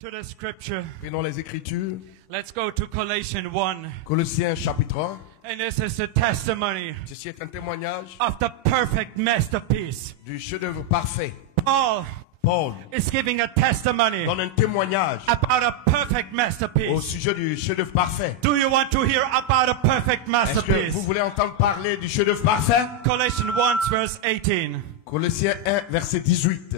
To the scripture. Prenons les Écritures. Let's go to Colossians 1. Colossiens chapitre 1. And this is the testimony Ceci est un témoignage of the perfect masterpiece. du chef-d'œuvre parfait. Paul Paul is giving a testimony donne un témoignage about a perfect au masterpiece. sujet du chef-d'œuvre parfait. Do you want to hear about a perfect Est-ce que masterpiece? vous voulez entendre parler du chef-d'œuvre parfait? Colossians 1 verse 18. Colossiens 1, verset 18.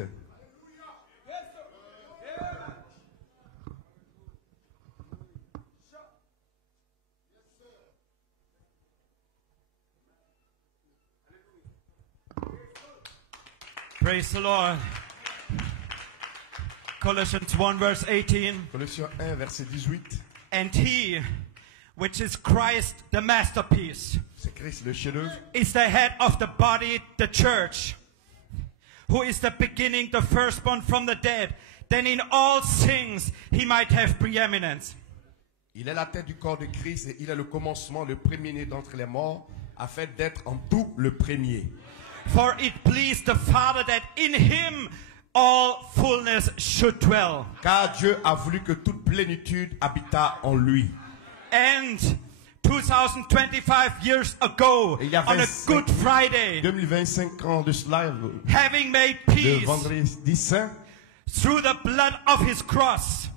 Praise the Lord. Colossians 1 verse 18. Colossiens 1, verset 18. And he, which is Christ the masterpiece, C'est Christ le chef-d'œuvre, is the head of the body, the church, who is the beginning, the firstborn from the dead, then in all things he might have preeminence. Il est la tête du corps de Christ et il est le commencement, le premier-né d'entre les morts, afin d'être en tout le premier. For it pleased the Father that in him all fullness should dwell. Car Dieu a voulu que toute plénitude habitât en lui. And 2025 years ago, Et il y a on a 25 Good Friday, 2025 ans de cela, having made le peace vendredi saint, through the blood of his cross,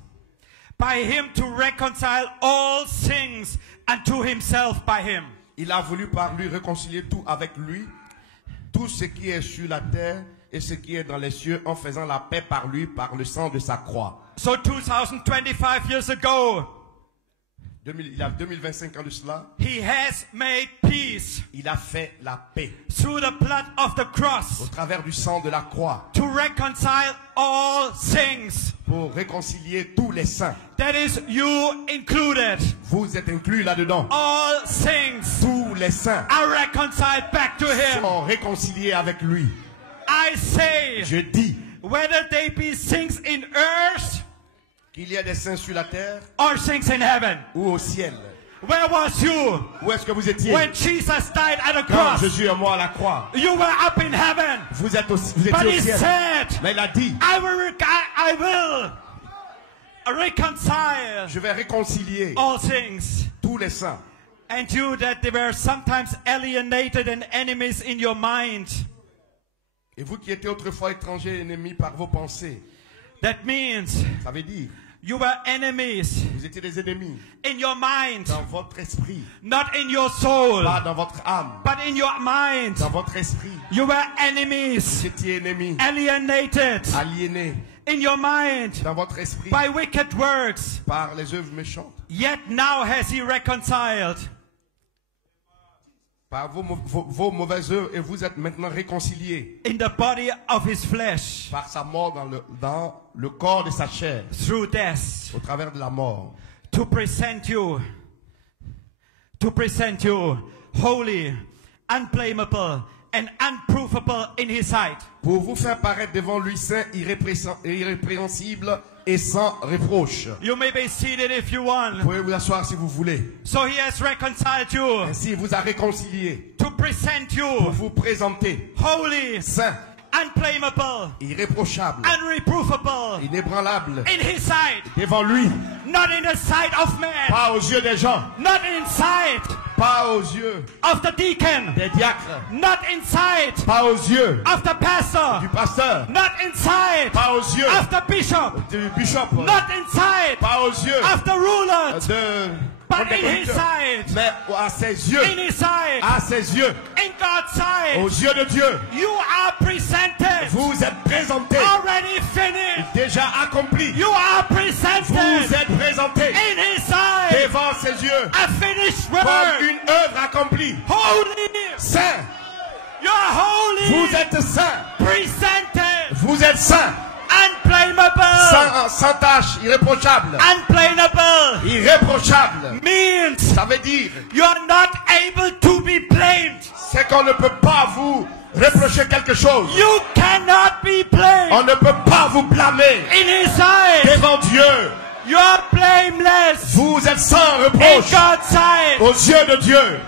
by him to reconcile all things unto himself by him. il a voulu par lui réconcilier tout avec lui, tout ce qui est sur la terre et ce qui est dans les cieux, en faisant la paix par lui, par le sang de sa croix. So 2025 years ago, Il y a 2025 ans de cela, he has made peace il a fait la paix through the blood of the au cross travers du sang de la croix to reconcile all things. pour réconcilier tous les saints. That is you included. Vous êtes inclus là-dedans. All things Tous les saints are reconciled back to him. sont réconciliés avec lui. I say, Je dis whether they be things in earth qu'il y a des saints sur la terre or things in heaven. ou au ciel. Where was you Où est-ce que vous étiez when Jesus died at the quand cross? Jésus est mort à la croix? You were up in heaven. Vous étiez But au he ciel. said, Mais il a dit, I will reconcile je vais réconcilier all things. tous les saints. And you that they were sometimes alienated and enemies in your mind. Et vous qui étiez autrefois étrangers et ennemis par vos pensées, That means ça veut dire, you were enemies vous étiez des ennemis in your mind, dans votre esprit, not in your soul, pas dans votre âme, but in your mind. dans votre esprit. You were Vous enemies, étiez ennemis, alienated aliénés in your mind dans votre esprit by wicked works. par les œuvres méchantes, Yet now has he reconciled par vos mauvaises œuvres, et vous êtes maintenant réconciliés in the body of his flesh par sa mort dans le corps de sa chair, through death, au travers de la mort, to present you holy, unblameable, and unprovable in his sight. pour vous faire paraître devant lui saint, irrépréhensible et sans reproche. You may be seated if you Vous want. pouvez vous asseoir si vous voulez. So he has reconciled you Ainsi, il vous a réconcilié to present pour you vous présenter holy, saint, unblameable, irréprochable, unreprovable inébranlable in his sight, devant lui, not in the sight of man, pas aux yeux des gens, not in sight pas aux yeux of the deacon, des diacres, not in sight pas aux yeux of the pastor, du pasteur, not in sight pas aux yeux of the bishop, du bishop, not in sight pas aux yeux of the rulers, de but des in his conducteurs, sight, mais à ses yeux, in his sight, à ses yeux, in God's aux sight, yeux de Dieu, you are presented, vous êtes présentés, already finished, déjà accomplis. you are presented Vous êtes présentés in his sight, devant ses yeux a finished comme work, une œuvre accomplie. holy, Saint, you are holy, vous êtes saint, presented, vous êtes saint, unblameable, sans tache, irréprochable, unblameable irréprochable. means Ça veut dire, you are not able to be blamed. c'est qu'on ne peut pas vous reprocher quelque chose. You cannot be blamed On ne peut pas vous blâmer in his sight. devant Dieu. You are blameless Vous êtes sans in reproche God's sight, aux yeux de Dieu.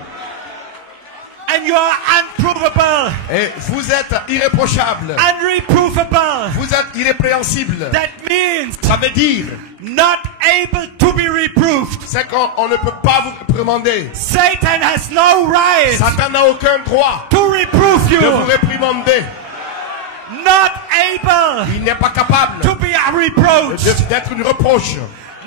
and you are unprovable, Et vous êtes irréprochable. unreprovable. Vous êtes irrépréhensible. That means Ça veut dire, not able to be reproved. C'est quand on ne peut pas vous réprimander. Satan has no right Satan n'a aucun droit to reprove de vous you. réprimander. Not able Il n'est pas capable to be a reproach. d'être une reproche.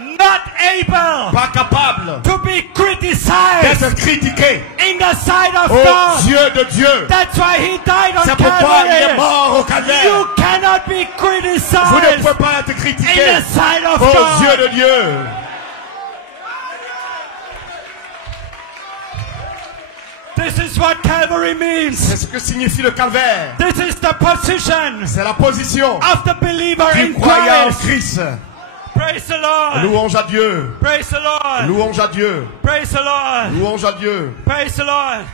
Not able Pas capable to be criticized d'être critiqué in the sight of aux God. yeux de Dieu. That's why he died on C'est pourquoi il est Calvary. mort au You calvaire. cannot be Vous ne criticized pouvez pas être in critiqué the sight of aux yeux God. de Dieu. This is what Calvary means. C'est ce que signifie le calvaire. This is the position C'est la position of the believer du in croyant en Christ. Christ. Praise the Lord. Louange à Dieu. Praise the Lord. Louange à Dieu. Praise the Lord. Louange à Dieu. Praise the Lord.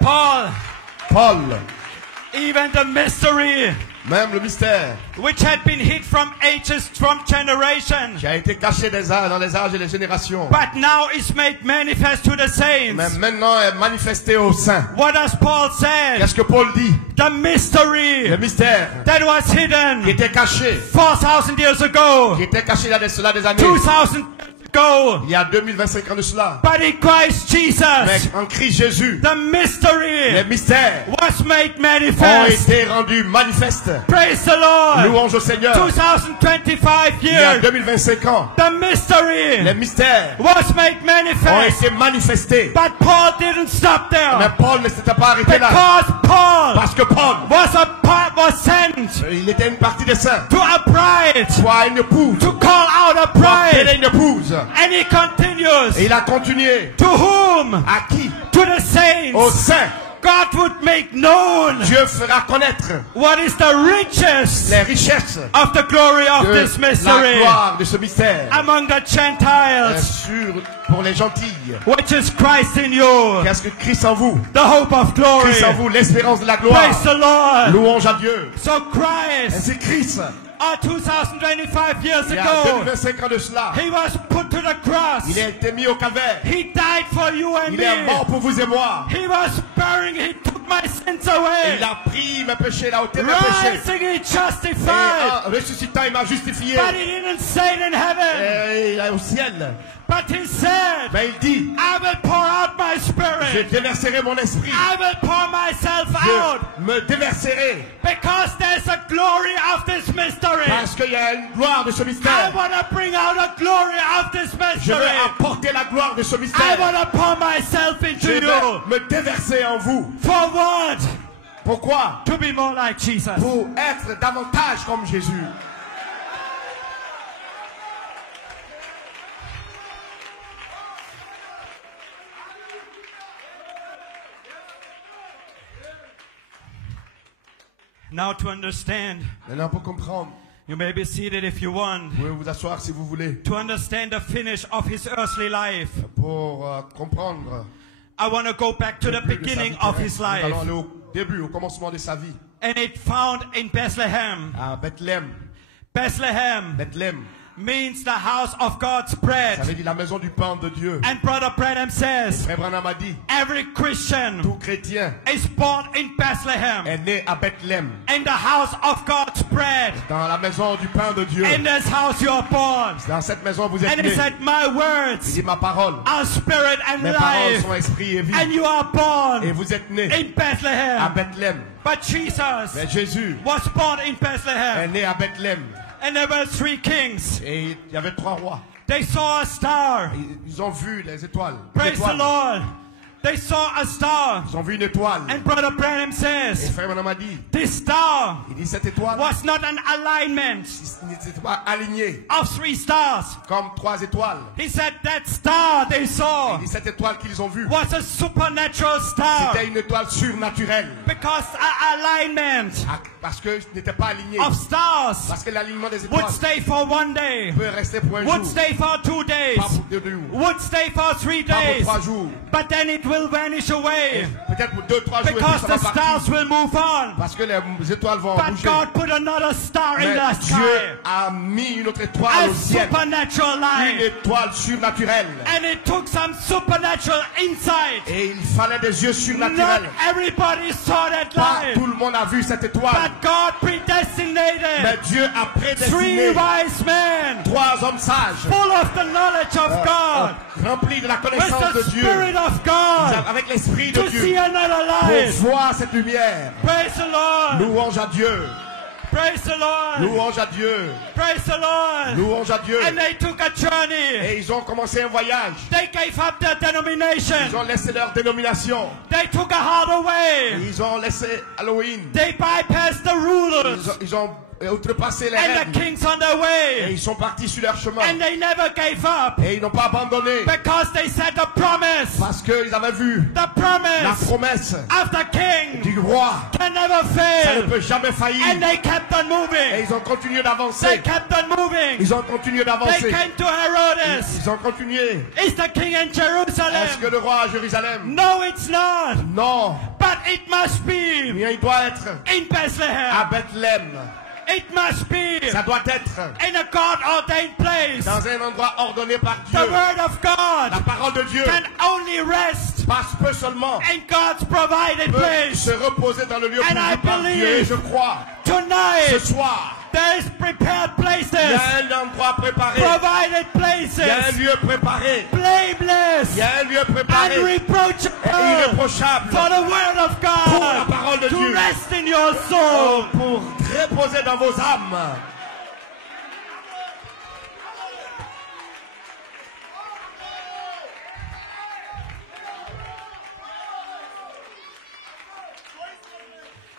Paul, Paul, even the mystery même le mystère which had been hid from ages, from generations, qui a été caché dans les âges et les générations, but now is made manifest to the saints. mais maintenant est manifesté aux saints. What does Paul say? Qu'est-ce que Paul dit? The mystery Le mystère that was qui hidden était caché, 4,000 years ago, qui était caché là de cela des années, 2,000 years ago, il y a 2025 ans de cela. but in Christ Mais Jesus, en Christ Jésus, the mystery les mystères was made ont manifest. été rendus manifestes. Praise the Lord. Louange au Seigneur. 2025 Il y a years, 2025 ans, the mystery les mystères was made ont manifest. été manifestés. But Paul didn't stop Mais there, Paul ne s'était pas arrêté là. because Paul Parce que Paul, was sent il était une partie des saints. to a bride Soit une épouse. to call out a Pour appeler bride. une épouse. And he continues, Et il a continué. to whom? À qui? To the saints. Aux saints. God would make known Dieu fera connaître what is the riches les richesses of the glory of de this la mystery gloire de ce mystère. among the Bien Gentiles, sûr, pour les gentils. which is Christ in you, Qu'est-ce que Christ en vous? the hope of glory. Christ en vous, l'espérance de la gloire. Praise the Lord. Louange à Dieu. So Christ, C'est Christ. 2025 years Il y a ago, 2025 ans de cela. he was put to the cross. Il a été mis au calvaire. He died for you and Il est mort me. pour vous et moi. He was bearing, he took my sins Et away. il a pris mes péchés, il a ôté mes péchés. Rising, he Et justified. en ressuscitant, il m'a justifié. But he didn't say it in heaven. Et il est au ciel. But he said, Mais il dit, I will pour out my je spirit. déverserai mon esprit. I will pour myself out. Je me déverserai. Because there's a glory of this mystery. Parce qu'il y a une gloire de ce I mystère. want to bring out a glory of this Je veux mystery. apporter la gloire de ce I mystère. want to pour myself into Je you. veux me déverser en vous. For what? Pourquoi? To be more like Jesus. Pour être davantage comme Jésus. Now to understand, Maintenant, pour comprendre, you may be seated if you want. vous pouvez vous asseoir si vous voulez. To understand the finish of his earthly life, Pour comprendre I want to go back to the le début de sa beginning vie of terrestre. his Nous allons life. aller au début, au commencement de sa vie. And it found in Bethlehem. À Bethléem. Bethlehem Bethléem. means the house of God's Ça bread. veut dire la maison du pain de Dieu. And Brother Branham says, Frère Branham a dit, every Christian tout chrétien is born in Bethlehem, est né à Bethléem. in the house of God's bread. Dans la maison du pain de Dieu. In this house you are born. Dans cette maison, vous êtes And he né. said, my Il words dit ma parole. are spirit and Mes paroles life. sont esprit et vie. And you are born Et vous êtes né in à Bethlehem. Bethléem. But Jesus Mais Jésus was born in est Bethlehem. né à Bethléem. And there were 3 kings. Et il y avait 3 rois. They saw a star. Ils ont vu les étoiles. Une Praise the étoile. Lord. They saw a star. Ils ont vu une étoile. And Brother Branham Et says, frère Branham a dit, this star il dit cette étoile was not an alignment n'était pas alignée of 3 stars. comme 3 étoiles. He said that star they saw Il dit cette étoile qu'ils ont vue, was a supernatural star. c'était une étoile surnaturelle. Because an alignment Parce que ce n'était pas aligné. of stars Parce que l'alignement des would étoiles stay for 1 day, peut rester pour un would jour, stay for 2 days, pas pour 2 jours, would stay for 3 pas pour days, 3 jours. but then it will vanish away Peut-être pour 2-3 jours et puis because ça the va stars partir. will move on. Parce que les étoiles vont But bouger. God put another star in Mais the Dieu sky, a mis une autre étoile a au ciel. supernatural Une light, étoile surnaturelle. and it took some supernatural insight. Et il fallait des yeux Not surnaturels. everybody saw saw that Pas light. tout le monde a vu cette étoile. But God predestinated Mais Dieu a 3 prédestiné wise men 3 hommes sages, full of the knowledge of God, remplis de la with connaissance de the Dieu, Spirit of God, avec l'Esprit de to see Dieu, another pour light. voir cette lumière. Praise the Lord. Louange à Dieu. Praise the Lord. Louange à Dieu. Praise the Lord. Louange à Dieu. And they took a journey. Et ils ont commencé un voyage. They gave up their denomination. Ils ont laissé leur dénomination. They took a harder way. Ils ont laissé Halloween. They bypassed the rulers Ils ont outrepassé les and the règles. kings on their Et way. ils sont partis sur leur chemin. And they never gave up Et ils n'ont pas abandonné. because they said the promise. Parce qu'ils avaient vu The la promise promesse of the king du roi. can never Ça ne fail. peut jamais faillir. And they kept on Et moving. ils ont continué They d'avancer. kept on moving. Ils ont continué They d'avancer. came to Herodes. Ils ont continué. Is the king in Est-ce que Jerusalem? le roi à Jérusalem? No, it's not. Non. But it must be Mais il doit être in à Bethlehem. Bethléem. It must be Ça doit être in a God-ordained place. dans un endroit ordonné par The Dieu. word of La God parole de Dieu can only rest peut seulement in God's provided peut place. se reposer dans le lieu And I pourvu par believe Dieu. Et je crois, ce Tonight, soir, there is prepared il y places, a un endroit préparé. provided Il y a un places, lieu préparé. blameless Il y a un lieu préparé. Et unreproachable irréprochable for the word of pour la God parole de to Dieu. rest in your soul. Pour reposer dans vos âmes.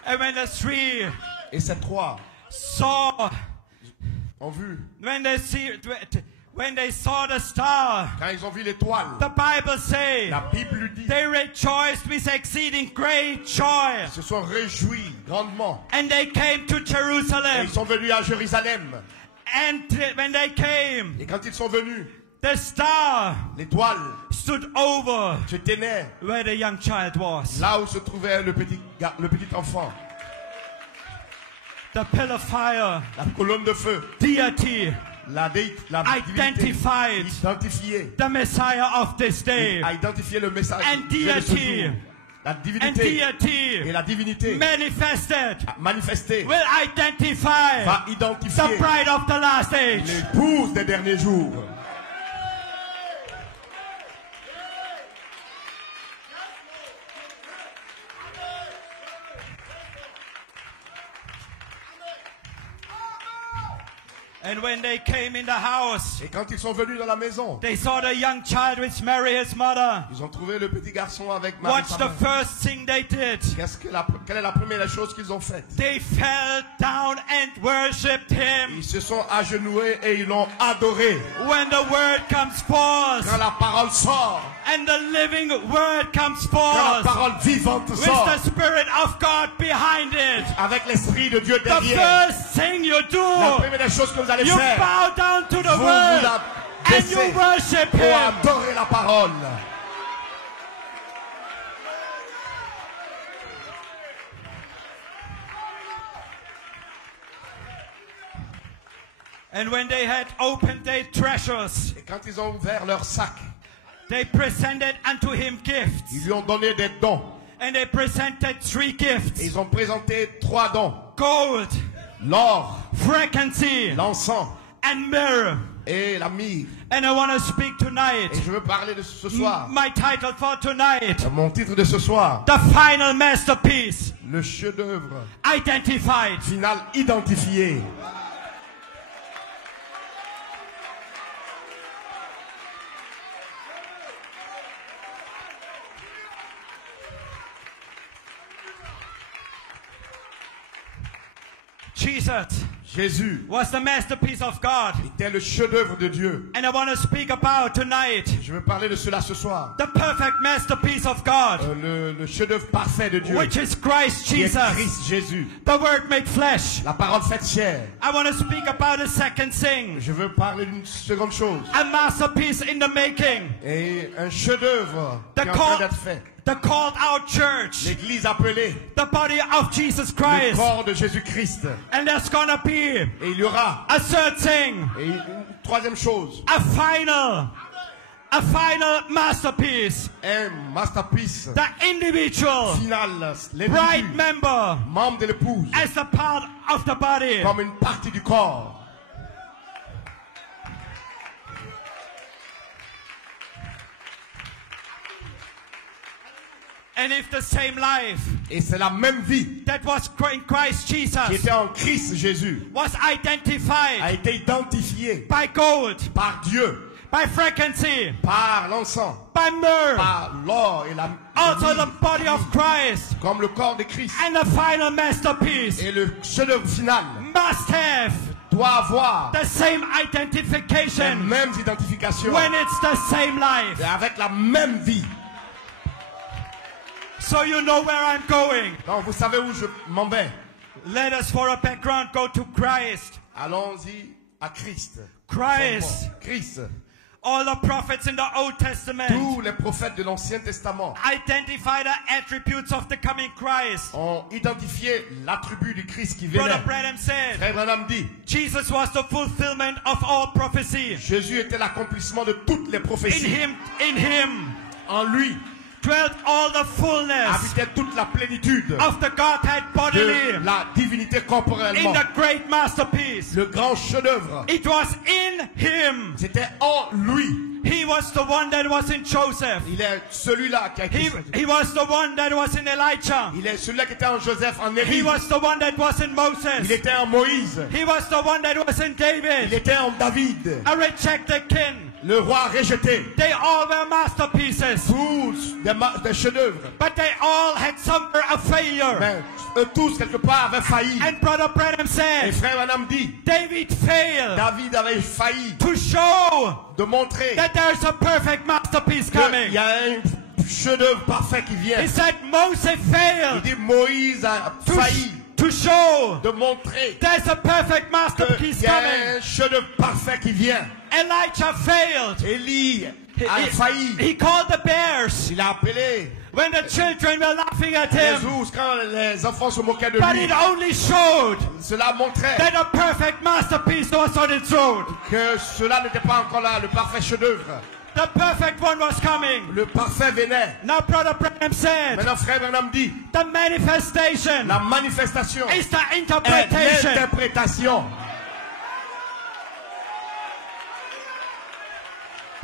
And when the three Et ces 3 saw, ont vu, when they saw the star, quand ils ont vu l'étoile, the Bible says la Bible lui dit, they rejoiced with exceeding great joy. ils se sont réjouis grandement. And they came to Et Jerusalem. ils sont venus à Jérusalem. And when they came, Et quand ils sont venus, the star l'étoile stood over se tenait where the young child was. là où se trouvait le petit enfant. The pillar of fire, La colonne de feu, deity, la divinité, identified identifié, the Messiah of this day. a identifié le message And de ce deity. jour. La And divinité et deity la divinité manifested manifestée will identify va the identifier bride of the last age. l'épouse des derniers jours. And when they came in the house, Et quand ils sont venus dans la maison, they saw the young child with Mary, his mother. ils ont trouvé le petit garçon avec Marie. What's sa the mère. first thing they did? Quelle est la première chose qu'ils ont faite? They fell down and worshipped him. Ils se sont agenouillés et ils l'ont adoré. When the word comes forth Quand la parole sort, and the living word comes quand la forth parole vivante with sort, the Spirit of God behind it, avec l'Esprit de Dieu the derrière, first thing you la do, première des choses que vous allez you faire, bow down to the vous word vous and you abaissez worship pour him. adorer la parole. And when they had opened their treasures, Et quand ils ont ouvert leur sac, they presented unto him gifts. ils lui ont donné des dons. And they presented 3 Et gifts: ils ont présenté 3 dons. gold, L'or, frankincense, l'encens and myrrh. et la myrrhe. And I want to speak tonight. Et je veux parler de ce soir. My title for tonight: Mon titre de ce soir, the final masterpiece, le chef-d'œuvre identified. final identifié. Jesus Jésus was the masterpiece of God. était le chef-d'œuvre de Dieu. And I want to speak about tonight Je veux parler de cela ce soir. the perfect masterpiece of God, Le chef-d'œuvre parfait de Dieu, which is Christ qui est Jesus, Christ Jésus. the Word made flesh. La parole faite chair. I want to speak about a second thing, Je veux parler d'une seconde chose. a masterpiece in the making, Et un chef-d'œuvre qui est en train d'être fait. the called out church, L'église appelée, the body of Jesus le Christ. corps de Jésus-Christ. And there's gonna be Et il y aura a third thing, et une troisième chose, a final a final masterpiece. Un masterpiece The individual final, bride l'individu, member membre de l'épouse, as a part of the body. comme une partie du corps. And if the same life Et c'est la même vie that was in Christ qui Jesus était en Christ Jésus, was a identified été identifiée by gold, par Dieu, by frankincense, par l'encens, by myrrh, par l'or et la also the body of Christ, comme le corps de Christ. and the final masterpiece Et le chef-d'œuvre final must have doit avoir the same les identification mêmes identifications when it's the same life. et avec la même vie. So you know where I'm going. Donc vous savez où je m'en vais. Let us, for a background, go to Christ. Allons-y à Christ. Christ. Christ. All the prophets in the Old Testament Tous les prophètes de l'Ancien Testament identify the attributes of the coming Christ. ont identifié l'attribut du Christ qui Brother venait. Branham said, Frère Branham dit, Jesus was the fulfillment of all prophecy. Jésus était l'accomplissement de toutes les prophéties. In him En lui dwelt all the fullness habitait toute la plénitude of the Godhead bodily de la divinité in corporellement. the great masterpiece. Le grand chef-d'œuvre, It was in him. c'était en lui. He was the one that was in Joseph. Il est celui-là qui a été He was the one that was in Elijah. Il est celui-là qui était en Joseph, en He Élie. was the one that was in Il Moses. était en Moïse. He was the one that was in Il David. était en David. A rejected king. Le roi rejeté. They all were masterpieces. Tous des chefs-d'œuvre. But they all had somewhere a failure. Mais eux tous, quelque part, avaient failli. And Brother Branham Et said, frère Branham dit, David failed David avait failli to show de montrer that there's a perfect masterpiece qu'il coming. y a un chef-d'œuvre parfait qui vient. He said Moses Il failed dit, Moïse a failli to show de montrer there's a perfect qu'il masterpiece y a coming. un chef-d'œuvre parfait qui vient. Elijah failed. Élie a failli. He called the bears Il a appelé when the children were laughing at les him. ours quand les enfants se moquaient de But lui. it only showed Cela montrait that a perfect masterpiece was on its road. que cela n'était pas encore là, le parfait chef-d'œuvre. The perfect one was coming. Le parfait venait. Now Brother Branham said, Maintenant, frère Branham dit, the manifestation la manifestation is the est interpretation. l'interprétation.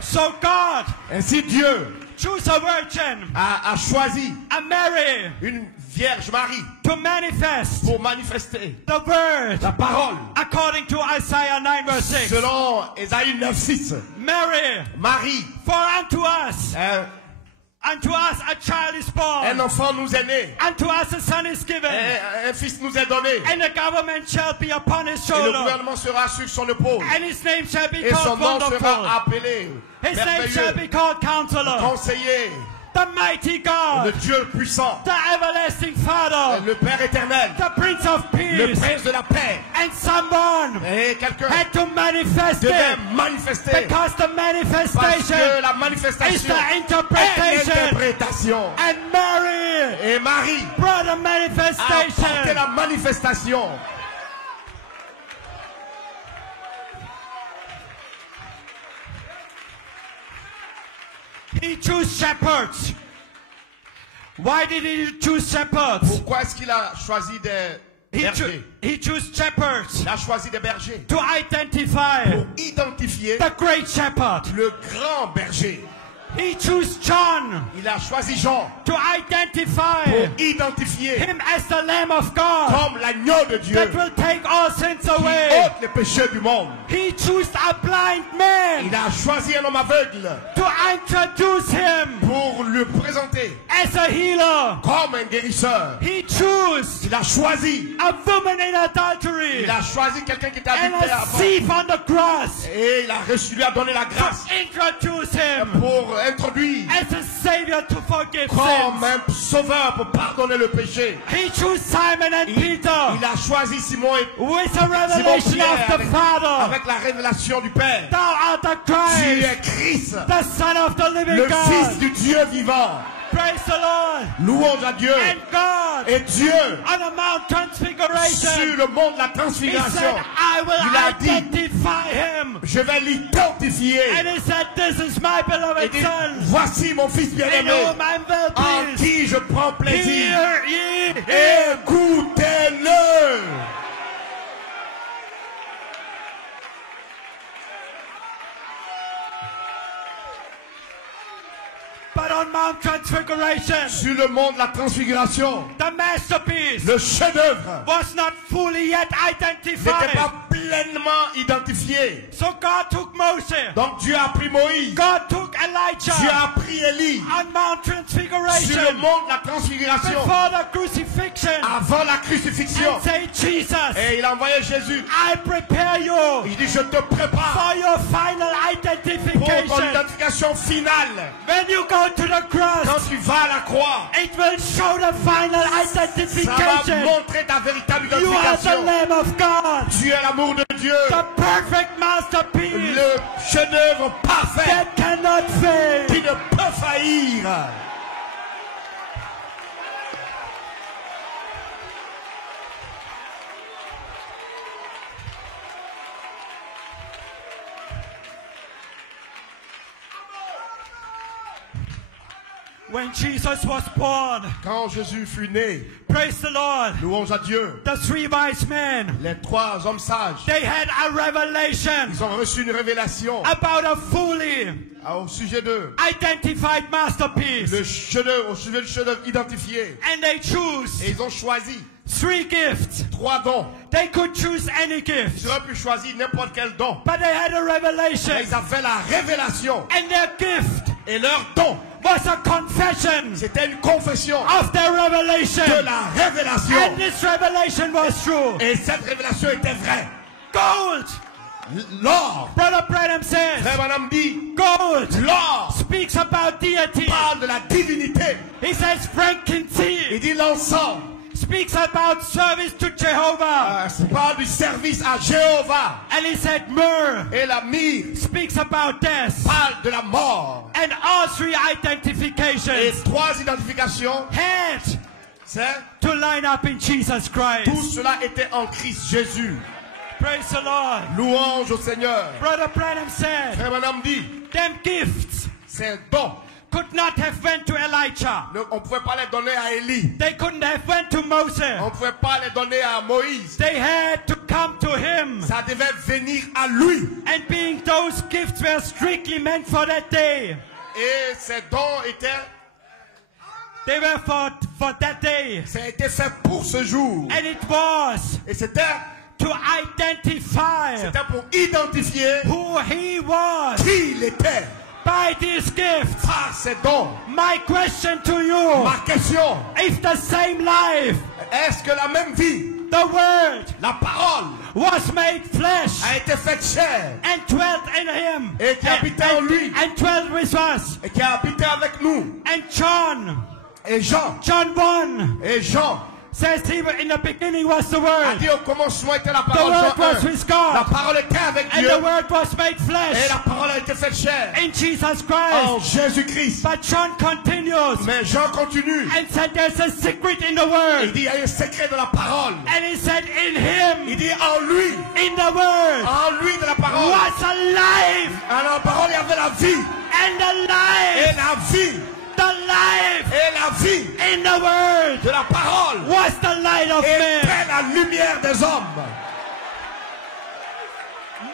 So God Ainsi, Dieu chose a virgin, a choisi a Mary, une Vierge Marie to manifest pour manifester the word la parole. according to Isaiah 9 verse 6. Selon Ésaïe 9:6, Mary, Marie, for unto us a child is born, un enfant nous est né, unto us a son is given, un fils nous est donné, and the government shall be upon his et le shoulder, gouvernement sera sur son épaule, and his name shall be et son called nom Wonderful. sera appelé His name shall be merveilleux, called Counselor, conseiller, the mighty le God, Dieu puissant, the everlasting Father, le Père éternel, the Prince of le Peace. Prince de la paix. And someone Et quelqu'un had to manifest devait it manifester, because the parce manifestation que la is manifestation the est interpretation. l'interprétation. And Mary Et Marie brought a a apporté manifestation. la manifestation. He chose shepherds. Why did he choose shepherds? Pourquoi est-ce qu'il a choisi des bergers? He chose shepherds Il a choisi des bergers to identify pour identifier the great shepherd. le grand berger. He chose John Il a choisi Jean to identify pour identifier him as the Lamb of God comme l'agneau de Dieu that will take all sins qui away. ôte les péchés du monde. He chose a blind man Il a choisi un homme aveugle to introduce him pour le présenter as a healer. comme un guérisseur. He chose Il a choisi, a woman in adultery il a choisi quelqu'un qui était and adultère a avant. thief on the cross Et il a reçu, lui a donné la grâce to introduce him pour introduire as a savior to forgive comme sins. un sauveur pour pardonner le péché. He chose Simon and Peter Il a choisi Simon et with a Simon revelation Pierre of the Father. avec la révélation du Père. Thou art the Tu Christ, es Christ, the Son of the living le Fils God. du Dieu vivant. Praise the Lord. Louange à Dieu. And God, Et Dieu, on the Mount sur Transfiguration, le mont de la He transfiguration, said, I il a will dit, identify him Je vais l'identifier. And he said, this is my Il beloved dit, son, voici mon fils in bien-aimé, whom I'm well en pleased. qui je prends plaisir. Hear ye him. Écoutez-le. But on Mount Transfiguration, Sur le mont de la transfiguration, the masterpiece le chef-d'œuvre was not fully yet n'était identified. pas pleinement identifié. So God took Moses. Donc Dieu a pris Moïse, God took Dieu Elijah a pris Élie on Mount sur le Transfiguration mont de la transfiguration before the crucifixion avant la crucifixion. and say, Jesus, Et il a envoyé Jésus. I prepare you Il dit, je te prépare for your final pour ton identification. identification finale. When you go to the Quand cross, tu vas à la croix, it will show the final ça va identification. montrer ta véritable You are the identification. Lamb of God, Tu es l'amour de Dieu, the perfect masterpiece le chef-d'œuvre parfait that cannot fail. qui ne peut faillir. When Jesus was born, Quand Jésus fut né, praise the Lord, louange à Dieu, the three wise men, les trois hommes sages, they had a revelation ils ont reçu une révélation about a fully au sujet d'eux. identified masterpiece. Le chef-d'œuvre, au sujet du chef-d'œuvre identifié. And they choose Et ils ont choisi 3 gifts. 3 dons. They could choose any gift, Ils auraient pu choisir n'importe quel don. but they had a revelation. Mais ils avaient la révélation. And their gift Et leur don, was a confession c'était une confession of their revelation. de la révélation. And this revelation was true. Et cette révélation était vraie. Gold, L'or, Brother Branham says, frère Branham dit, gold l'or speaks about deity. parle de la divinité. He says Il frankincense dit l'encens, speaks about service to Jehovah. parle du service à Jéhovah. And he said myrrh Et la myrrhe speaks about death. parle de la mort. And all 3 Et identifications 3 identifications, had c'est to line up in Jesus Christ. tout cela était en Christ Jésus. Praise the Lord. Louange au Seigneur. Brother Branham said, Frère Branham dit, them gifts ces dons, could not have went to Elijah. on ne pouvait pas les donner à Élie. They couldn't have went to Moses. On ne pouvait pas les donner à Moïse. They had to come to him. Ça devait venir à lui. And being those gifts were strictly meant for that day. Et ces dons étaient, They were for that day. ça a été fait pour ce jour. And it was Et c'était to identify pour identifier who he was qui il était by these gifts. par ces dons. My question to you, Ma question, if the same life, est-ce que la même vie, the word, la parole, was made flesh a été faite chair and dwelt in him et qui habitait en lui and dwelt with us? et qui a habité avec nous? And John Et Jean, 1 et Jean says he in the beginning was the a word. dit au commencement était la The parole. word Jean was 1. with La God. parole était avec And Dieu the word was made et flesh la parole a été faite chair in Jesus en Christ. Jésus-Christ. But John continues Mais Jean continue. and said there's a secret in the Il word. dit il y a un secret de la parole. And he said in Il him, dit en lui, in the word, en lui de la parole. was a life. À la parole il y avait la vie. And the Et life, la vie. the life Et la vie in the word de la parole was the light of était men. la lumière des hommes.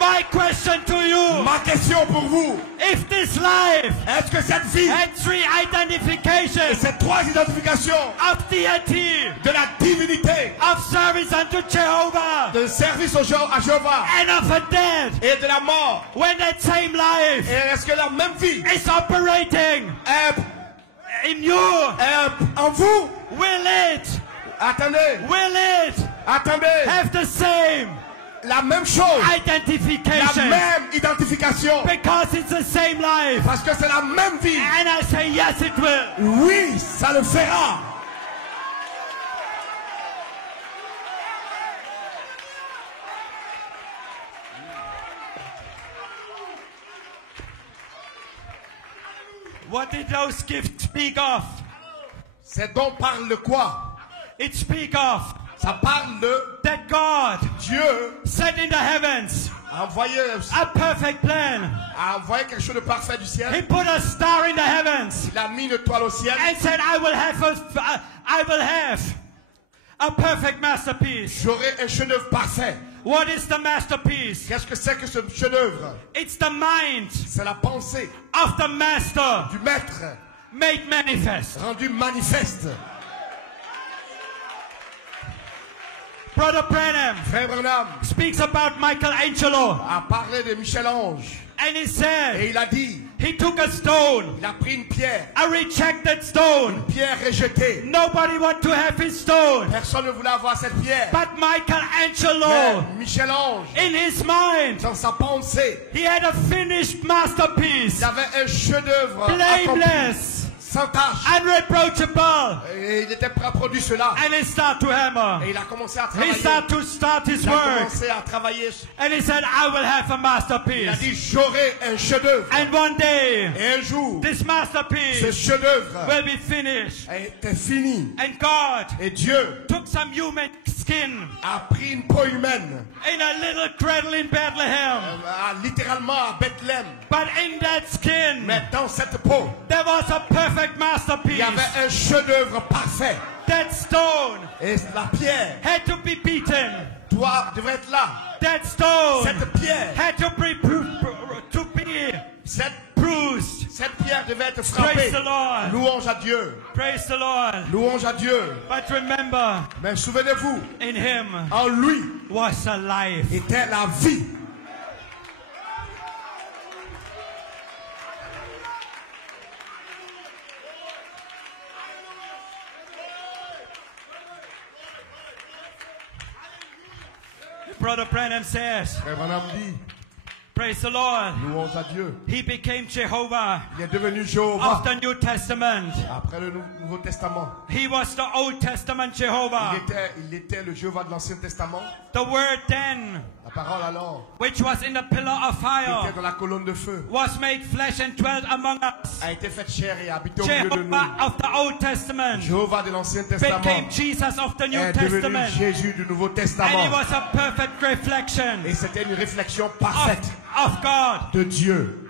My question to you, Ma question pour vous, if this life est-ce que cette vie had 3 et identifications ces 3 identifications of deity, de la divinité, of service unto Jehovah, de service à Jéhovah and of a death, et de la mort, when that same life et est-ce que la même vie is operating est in you, en vous? will it Attendez, have the same la même chose, la identification? même identification, Because it's the same life. parce que c'est la même vie. And I say, yes, it will. Oui, ça le fera. What did those gifts speak of? Ces dons parlent de quoi? It speak of Ça parle de that God Dieu sat in the heavens a envoyé a perfect plan. quelque chose de parfait du He ciel. put a star in the heavens Il a mis une étoile au ciel. and said, I will have a perfect masterpiece. J'aurai un chef-d'œuvre parfait. What is the masterpiece? Qu'est-ce que c'est que ce chef-d'œuvre? It's the mind C'est la pensée of the master du maître made manifest. rendue manifeste. Brother Branham Frère Branham speaks about Michelangelo, a parlé de Michel-Ange and he said et il a dit, he took a stone, il a pris une pierre a rejected stone. rejetée. Nobody want to have his stone, Personne ne voulait avoir cette pierre. but Mais Michelangelo, Michel-Ange, in his mind, dans sa pensée, he had a finished masterpiece, il avait un chef-d'œuvre accompli, blameless, sans tâche. unreproachable, Et il était prêt à produire cela. and he started to hammer. Et il a commencé à He travailler. started to start his Il a work, commencé à travailler. and he said, I will have a Il a masterpiece. dit, j'aurai un chef-d'œuvre. And one day, Et un jour, this ce masterpiece chef-d'œuvre will be finished. était fini. And God Et Dieu took some human skin a pris une peau humaine, in a little cradle in Bethlehem. littéralement à Bethléem. But in that skin, Mais dans cette peau, there was a perfect il masterpiece. y avait un chef-d'œuvre parfait. That stone Et la pierre had to be beaten. devrait être là. That stone Cette pierre, had to be bruised. cette pierre devait être Praise frappée. the Lord. Louange à Dieu. Praise the Lord. Louange à Dieu. But remember, Mais souvenez-vous, in him en lui was a life. était la vie. Brother Branham says, Frère Branham dit, praise the Lord. louange à Dieu. He became Jehovah Il est devenu of Jéhovah the New Testament. après le Nouveau Testament. He was the Old Testament Jehovah. Il était le Jéhovah de l'Ancien Testament. The word then, La parole alors, which was in the pillar of qui était fire, dans la colonne de feu, was made flesh and dwelt among us. a été faite chair et a habité au milieu de nous. Jehovah of the Old Testament Jéhovah de l'Ancien Testament became Jesus of the New est devenu Testament. Jésus du Nouveau And he Testament. was a perfect reflection Et c'était une réflexion parfaite of God. de Dieu.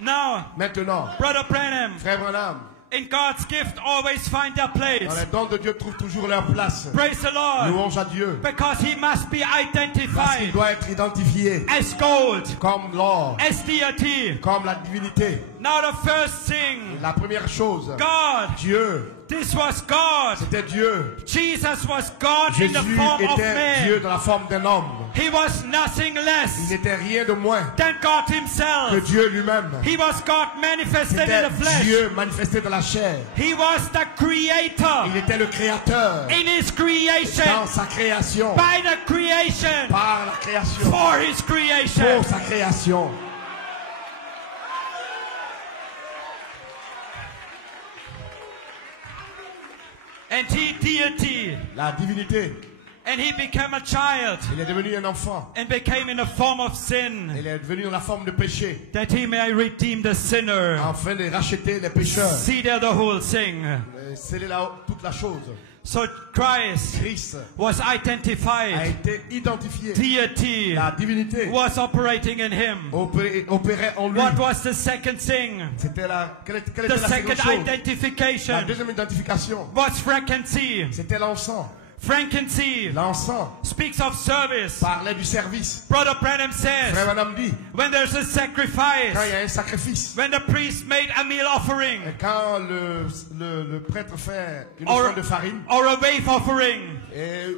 Now, Maintenant, Brother Branham, Frère Branham, in God's gift always find their dans place. les dons de Dieu trouvent toujours leur place. Praise the Lord. Louange à Dieu. Because he must be Parce qu'il identified doit être identifié as gold, comme l'or, as deity. comme la divinité. Now the first thing, La première chose, God, Dieu, this was God. c'était Dieu. Jesus was God in Jésus the form of était Dieu man. dans la forme d'un homme. He was nothing Il less n'était rien de moins than God que himself. Dieu lui-même. He was God manifested in C'était the flesh. Dieu manifesté dans la chair. He was the creator Il était le créateur in his creation, dans sa création, by the creation, par la création, for his creation. pour sa création. And he deity. La divinité. And he became a child Il est devenu un enfant. and became in the form of sin, Il est devenu dans la forme de péché, that he may redeem the sinner. afin de racheter les pécheurs. See there the whole thing. C'est là toute la chose. So Christ Christ was a identified. été identifié. Deity La divinité was operating in him. opérait en lui. What was the second thing? C'était quelle était The la second seconde chose? La identification deuxième identification, was frankincense. c'était l'encens. Frankincense L'encens speaks of service. parlait du service. Brother Branham Frère says, Branham dit, when there's a quand il sacrifice, y a un sacrifice, when the priest made a meal offering et quand le prêtre fait une or, offrande de farine, or a wave offering,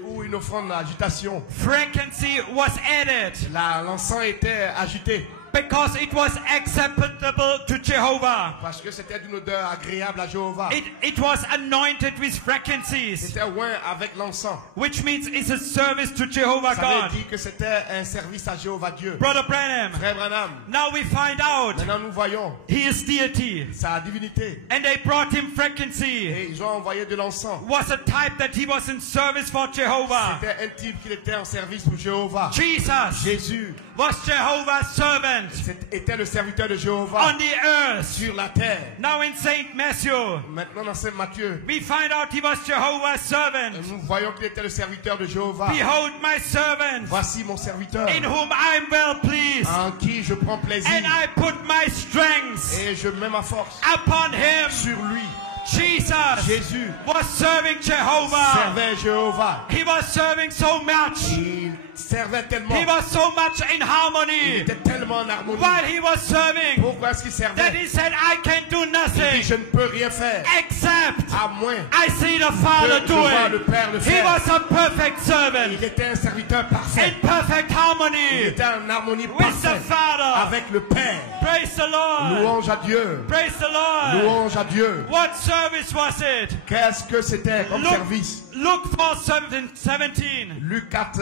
ou une offrande d'agitation, frankincense was added l'encens était agité. because it was acceptable to Jehovah. Parce que c'était d'une odeur agréable à Jéhovah. It was anointed with frankincense, C'était oint avec l'encens. which means it's a service to Jehovah Ça God. veut dire que c'était un service à Jéhovah Dieu. Brother Branham, Frère Branham, now we find out maintenant nous voyons he is deity. sa divinité. And they brought him frankincense. Et ils ont envoyé de l'encens. Was a type that he was in service for Jehovah. C'était un type qu'il était en service pour Jéhovah. Jesus Jésus was Jehovah's servant. servant Était le serviteur de Jéhovah on the earth. sur la terre. Now in St. Matthew, Maintenant dans Saint Matthieu, we find out he was Jehovah's servant. nous voyons qu'il était le serviteur de Jéhovah. Behold my servant, Voici mon serviteur in whom I am well pleased, en qui je prends plaisir and I put my strength et je mets ma force upon him. sur lui. Jesus Jésus was serving Jehovah. servait Jéhovah. He was serving so much. Il servait tellement. He was so much in Il harmony était tellement en harmonie. while he was serving Pourquoi est-ce qu'il that servait? he said, I can do Il dit, nothing je ne peux rien faire except à moins I see the Father que je do vois le it. Père le He faire. was a perfect servant Il était un serviteur parfait. in perfect Il harmony était en harmonie with the parfaite Father. avec le Père. Praise the Lord. Louange à Dieu. Praise the Lord. Louange à Dieu. What service was it? Qu'est-ce que c'était comme Look, service? Luke 4:17. Luc 4,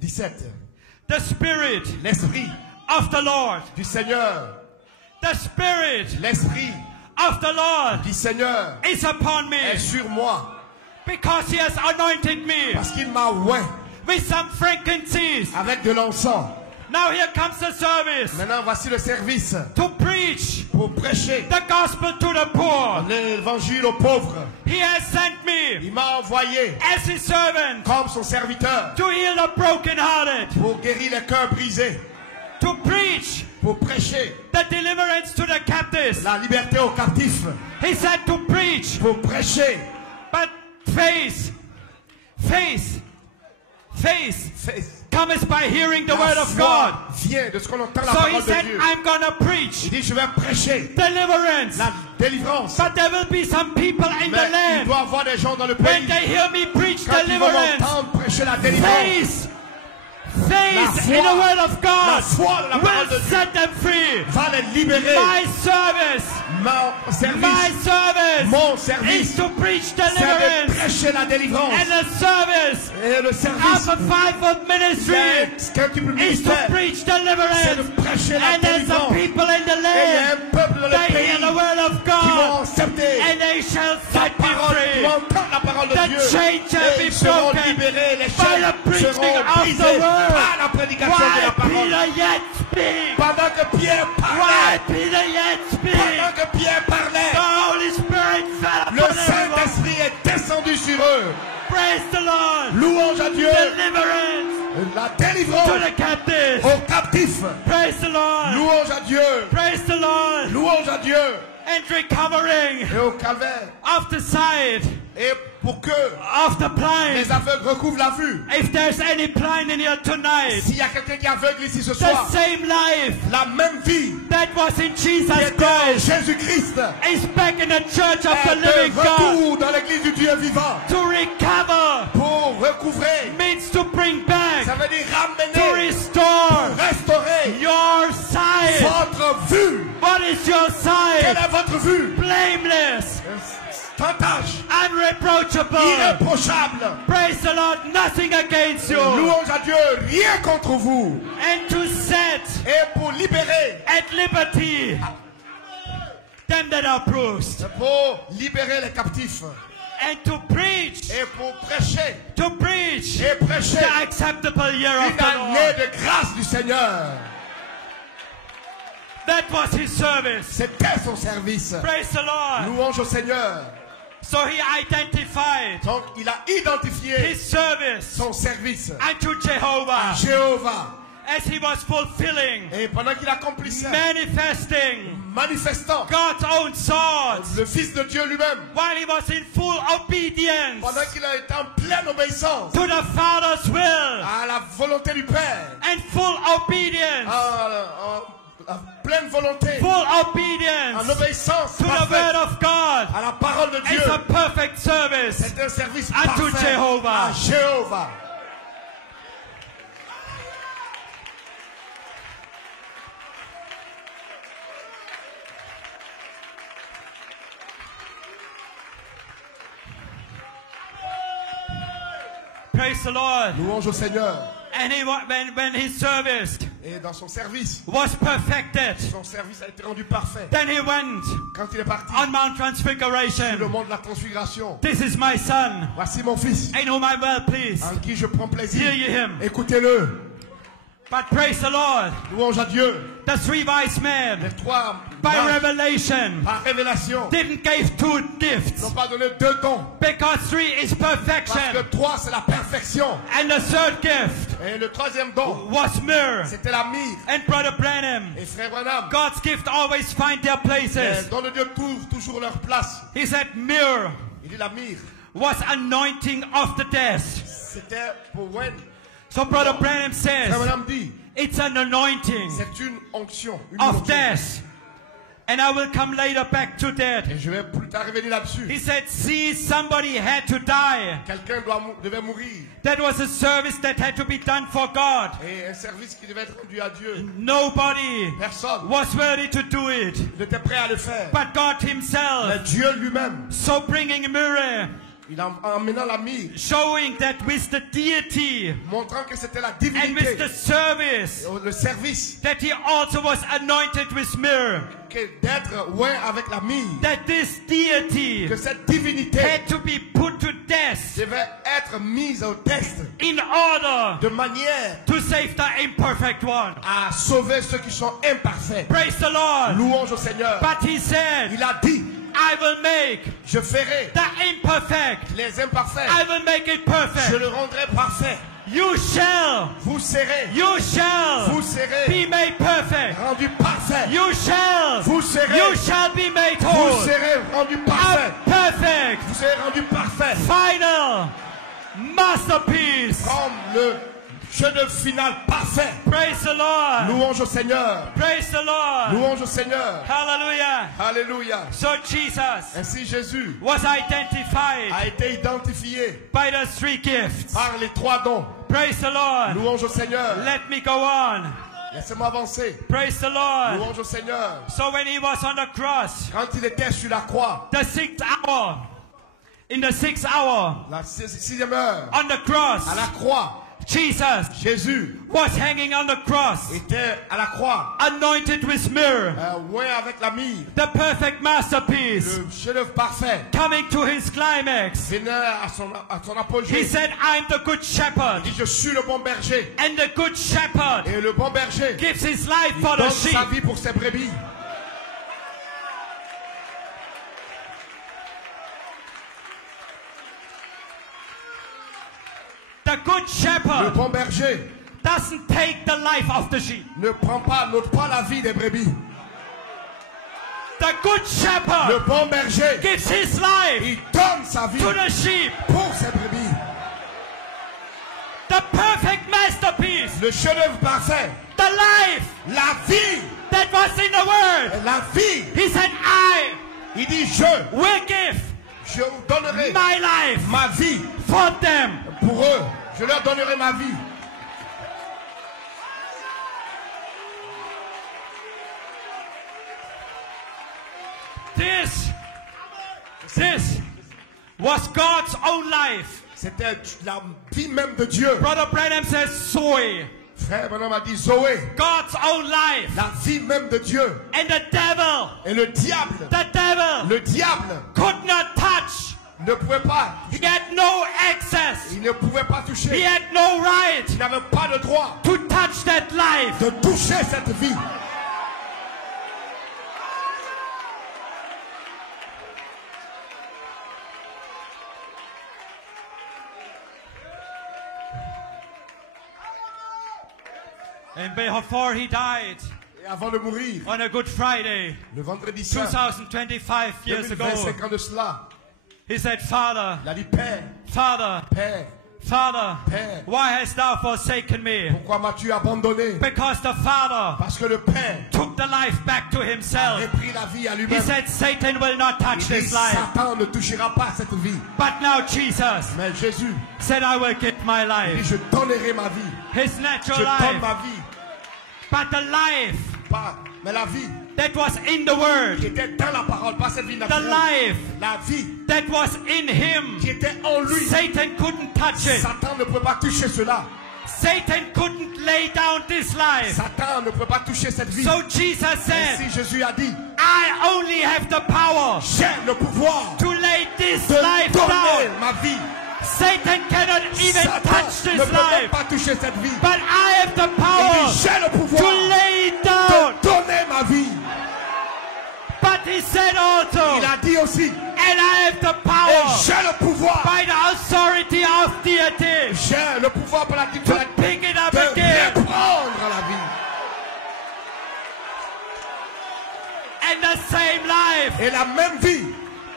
17. The Spirit L'Esprit of the Lord. du Seigneur. The Spirit L'Esprit of the Lord du Seigneur is upon me est sur moi because he has anointed me parce qu'il m'a oint with some frankincense. avec de l'encens. Now here comes the service Maintenant, voici le service to preach pour prêcher the gospel to the poor. l'évangile aux pauvres. He has sent me Il m'a envoyé as his servant comme son serviteur to heal the brokenhearted, pour guérir les cœurs brisés, to preach pour prêcher the deliverance to the captives. la liberté aux captifs, He said to preach, pour prêcher. but faith comes by hearing the La word of foi God. vient de ce qu'on entend la So he parole de said, Dieu. I'm gonna Il preach dit, je vais prêcher deliverance. la délivrance. But there will be some people in the Mais il land, doit y avoir des gens dans le when pays, they hear me preach quand ils vont deliverance, m'entendre prêcher la délivrance, faith foi, in the word of la God foi de la parole de will Dieu set them free. va les libérer. My service Mon is service, to preach c'est de deliverance. prêcher la délivrance. And the service Et le of service, a fivefold ministry qu'un type de is to ministère, preach c'est de deliverance. prêcher la And there's some délivrance. people in the Et il y a land, un peuple dans le they hear pays the word of qui vont God, accepter and they shall la set me parole, qui free. vont entendre la parole de The Dieu. chains shall Et be ils seront broken libérés, les by the chaînes preaching seront of the brisées word. par la prédication de la Why parole. Peter yet speak? Pendant que Pierre Why parlait, Peter yet speak? pendant que Pierre The parlait, Holy Spirit fell le upon everyone. Saint-Esprit est descendu sur eux. Praise the Lord. Louange à Dieu. Deliverance La to délivrance the captives. aux captifs. Praise the Lord. Louange à Dieu. Praise the Lord. Louange à Dieu. And recovering Et au calvaire. of the sight Et pour que of the blind. les aveugles recouvrent la vue. If there's any blind in here tonight, S'il y a quelqu'un qui est aveugle ici ce the soir, same life la même vie that was in Jesus qui était en Christ Jésus-Christ is back in the church of the est de living God. retour dans l'église du Dieu vivant. To recover Pour recouvrer, means to bring back, ça veut dire to ramener, restore restaurer your sight. votre vue. What is your Quelle sight? est votre vue? Blameless, Sans tâche, unreproachable. irréprochable. Praise the Lord, nothing against you. Louange à Dieu, rien contre vous. And to set Et pour libérer, at liberty them that are bruised. pour libérer les captifs. And to preach Et pour prêcher, et prêcher the acceptable year of une the année Lord. de grâce du Seigneur. That was his service. C'était son service. Praise the Lord. Louange au Seigneur. So he identified Donc il a identifié his service son service unto à Jehovah Jéhovah. as he was fulfilling, Et pendant qu'il accomplissait, manifesting manifestant God's own thoughts, le Fils de Dieu lui-même, while he was in full obedience pendant qu'il a été en pleine obéissance to the Father's will à la volonté du Père, and full obedience, en pleine volonté, full en obedience obéissance to the word parfaite of God, à la parole de Dieu. is a perfect service. C'est un service Unto parfait Jehovah. à Jéhovah. Praise the Lord. Louange au Seigneur. And when he serviced Et dans son service, was perfected, son service a été rendu parfait. then he went Quand il est parti on Mount sur le Transfiguration. mont de la transfiguration, This is my son, voici mon fils, in whom I'm well pleased. en qui je prends plaisir. Hear ye him. Écoutez-le. But praise the Lord. Louange à Dieu. The three wise men, Les trois by mages, revelation, par révélation, didn't give two gifts. n'ont pas donné 2 dons. Because 3 is Parce perfection. que 3, c'est la perfection. And the third gift Et le 3e don, was myrrh. c'était la myrrhe. And Brother Branham, Et frère Branham, God's gift always find their les places. dons de Dieu trouvent toujours leur place. He said myrrh Il dit la myrrhe, was anointing of the dead. c'était pour Wen. So Brother Branham Frère says, Branham dit, it's an anointing c'est une onction. Une of onction. death. And I will come later back to that. Et je vais plus tard revenir là-dessus. He said, see, somebody had to die. Quelqu'un devait mourir. That was a service that had to be done for God. Et un service qui devait être rendu à Dieu. Nobody Personne was worthy to do it, n'était prêt à le faire. but God Mais himself. Dieu lui-même, So bringing myrrh, il a emmenant la myrrhe, showing that with the deity montrant que c'était la and with divinité, the service, le service, that he also was anointed with myrrh. que d'être loin avec la myrrhe, That this deity que cette divinité had to be put to death devait être mise au test in order de manière to save the imperfect one. à sauver ceux qui sont imparfaits. Praise the Lord. Louange au Seigneur. But he said, Il a dit, I will make je ferai the imperfect, les imparfaits, I will make it je perfect. le rendrai parfait. You shall Vous serez You shall Vous serez be made perfect. rendu parfait. You shall Vous serez You shall be made Vous whole. serez rendu parfait. Perfect. Vous serez rendu parfait. Final masterpiece. Comme le chef-d'œuvre final parfait. Praise the Lord. Louange au Seigneur. Praise the Lord. Louange au Seigneur. Hallelujah. Alléluia. So Jesus Ainsi Jésus was identified a été identifié by the 3 gifts. par les 3 dons. Praise the Lord. Louange au Seigneur. Let me go on. Laissez-moi avancer. Praise the Lord. Louange au Seigneur. So when he was on the cross, Quand il était sur la croix, the 6th hour, in the 6th hour, la 6e heure, on the cross, à la croix, Jesus Jésus was hanging on the cross, était à la croix, anointed with myrrh, loin avec la myrrhe, the perfect masterpiece, le chef-d'œuvre parfait, coming to his climax. venait à son apogée. He said, I'm the good shepherd, Il dit, je suis le bon berger. and the good shepherd Et le bon berger gives his life for the donne sheep. sa vie pour ses brebis. The good Le shepherd bon berger doesn't take the life of the sheep. n'ôte pas la vie des brebis. The good shepherd Le bon berger, gives his life il donne sa vie to the sheep. pour ses brebis. The perfect masterpiece, Le chef-d'œuvre parfait, the life la vie, that was in the word. la vie. He said, Il dit, je will give vous donnerai my life ma vie for them. pour eux. Je leur donnerai ma vie. This was God's own life. C'était la vie même de Dieu. Brother Branham says, Zoe, Frère Branham a dit Zoé, God's own life. la vie même de Dieu. And the devil Et le diable could not touch. ne pouvait pas, He had no access. il ne pouvait pas He toucher. had no right Il n'avait pas le droit to touch that life. de toucher cette vie. And before he died Et avant de mourir, on a Good Friday, le vendredi saint, 2025 years ago, 2025 ans de cela, he said, Father, il a dit Père, Father, Père, Father, Père, why hast thou forsaken me? pourquoi m'as-tu abandonné? Because the Father Parce que le Père took the life back to a himself. repris la vie à He lui-même. said, Satan will not Il touch dit, this life. Satan ne touchera pas cette vie. But now Jesus Mais Jésus, said, I will give my il dit, life. je donnerai ma vie. His Je natural donne life. ma vie. But the life Pas, mais la vie that was in the Word, qui était dans la parole, pas cette vie the naturelle. life La vie that was in him, qui était en lui. Satan couldn't touch it. Satan ne peut pas toucher cela. Satan couldn't lay down this life. Satan ne peut pas toucher cette vie. So Jesus said, Ainsi Jésus a dit, I only have the power j'ai le pouvoir to lay this de life donner down ma vie Satan cannot even Satan touch ne this peut même life. pas toucher cette vie. But I have the Il power dit, j'ai le to pouvoir lay it down. de donner ma vie. But he said also, Il a dit aussi, and I have the et power j'ai le pouvoir. by the authority of deity J'ai le pouvoir pour la to divinité pick it up de again. reprendre la vie. And the same life Et la même vie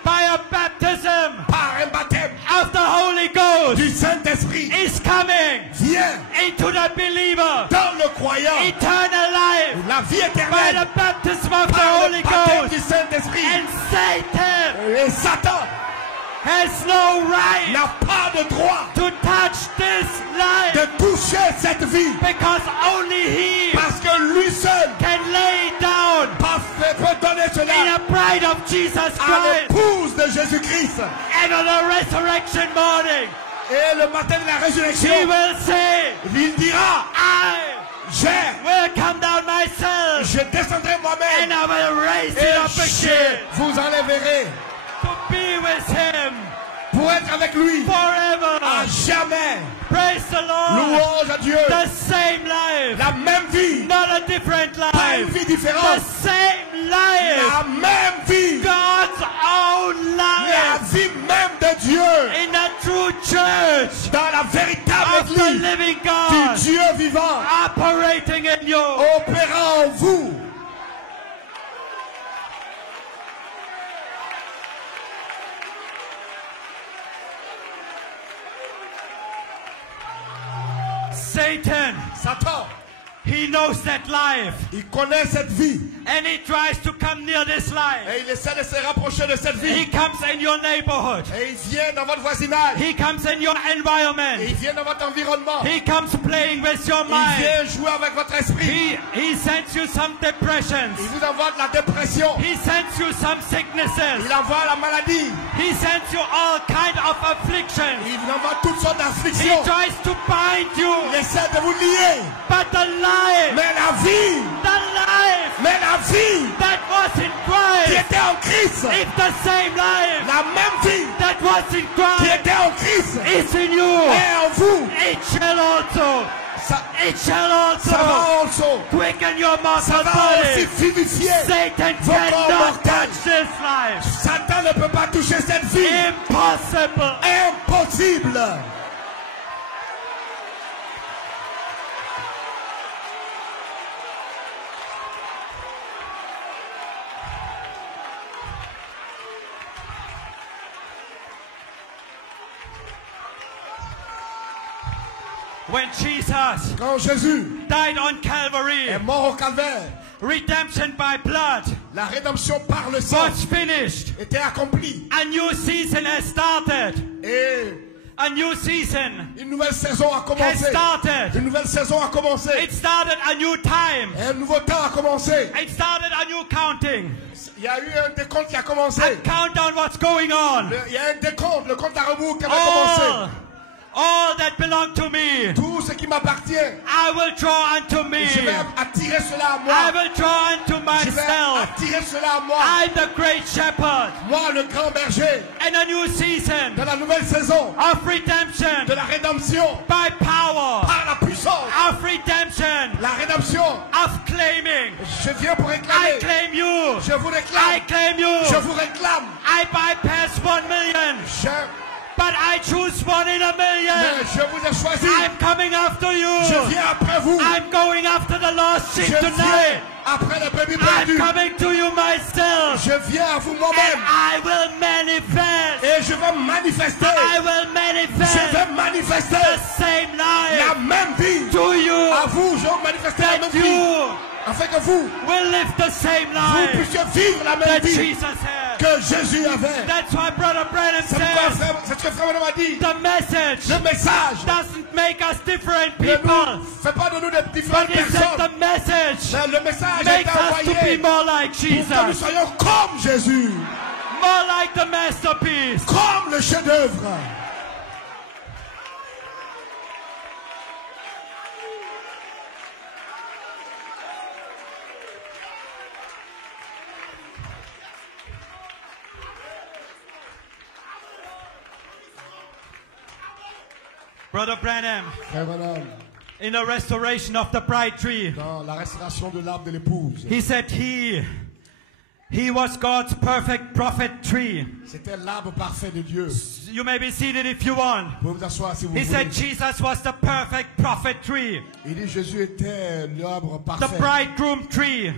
by a baptism par un baptême of the Holy Ghost du Saint-Esprit is coming vient into the believer. dans le croyant. Eternal life La vie by éternelle the baptism of the par Holy le baptême du Ghost. Saint-Esprit. And Satan Et Satan has no right n'a pas de droit to touch this life de toucher cette vie because only he parce que lui seul can lay down peut donner in cela the bride of Jesus à Christ. l'épouse de Jésus-Christ. And on the resurrection morning, Et le matin de la he résurrection, will say, il dira, I j'ai, will come down myself je descendrai and moi-même I will raise et it up je again vous enlèverai to be with him pour être avec lui forever. à jamais. Praise the Lord. Louange à Dieu. The same life, La même vie, not a different pas une life. vie The différente. same life, La même vie, God's own la life vie même de Dieu in the true church dans la véritable of the église living du God Dieu vivant operating in you. opérant en vous. Satan, Satan, he knows that life il connaît cette vie and he tries to come near this life. et il essaie de se rapprocher de cette He vie. comes in your neighborhood. Et il vient dans votre voisinage. He comes in your Et environment. il vient dans votre environnement. He comes playing with your Il mind. vient jouer avec votre esprit. He sends you some depressions. Il vous envoie de la dépression. He sends you some sicknesses. Il envoie la maladie. He sends you all kind of afflictions. Il vous envoie toutes sortes He d'afflictions. tries to bind you. Il essaie de vous lier. But the life Mais la vie, that was in qui Christ était en Christ, is the same life la même vie that was in qui Christ était en Christ is in you. est en vous. It shall also Ça also va also, quicken your ça mortal va aussi body. vivifier. Satan Vos corps cannot mortels. touch this life. Satan ne peut pas toucher cette vie. Impossible. Impossible. When Jesus Quand Jésus died on Calvary, est mort au calvaire, redemption by blood la rédemption par le sang was finished. était accomplie. A new season has started. Et A new season une nouvelle saison a has commencé. started. Une nouvelle saison a commencé. It started a new time. Et un nouveau temps a commencé. It started a new counting. Il y a eu un décompte qui a commencé. A countdown what's going on. Il y a un décompte, le compte à rebours qui avait commencé. All that belong to me, Tout ce qui m'appartient, I will draw unto me. je vais attirer cela à moi. I will draw unto Je vais myself. attirer cela à moi. I'm the great shepherd. Moi, le grand berger, And a new season de la nouvelle saison, of redemption de la rédemption, by power par la puissance, of redemption la rédemption. of claiming. Je viens pour I réclamer. claim you. Je vous I réclame. claim you. Je vous réclame. I bypass 1 million, but I choose 1 in a million. Mais je vous ai choisi. I'm coming after Je you. viens après vous. I'm going after the lost Je sheep viens tonight. après les brebis I'm perdus. coming to you myself. Je viens à vous And moi-même. I will manifest. Et je vais manifester. I will Je manifest vais manifester the same la life même vie. to you À vous, je vais manifester la that même vie. you Afin que vous, will live the same vous life puissiez vivre la même that vie Jesus had. que Jésus avait. That's why Brother Branham C'est pourquoi says c'est ce que Frère Branham a dit. the message Le message doesn't make us different ne people, nous fait pas de nous des différentes but he said personnes. the message Mais le message a makes été us to be envoyé more like pour que nous Jesus, soyons comme Jésus, more like the masterpiece. comme le chef-d'œuvre. Brother Branham, Frère Branham, in the restoration of the bride tree, dans la restauration de l'arbre de l'épouse, he said he was God's perfect prophet tree. c'était l'arbre parfait de Dieu. You may be seated if you want. Vous pouvez vous asseoir si vous He voulez. said Jesus was the perfect prophet tree, Il dit Jésus était l'arbre the parfait, bridegroom tree.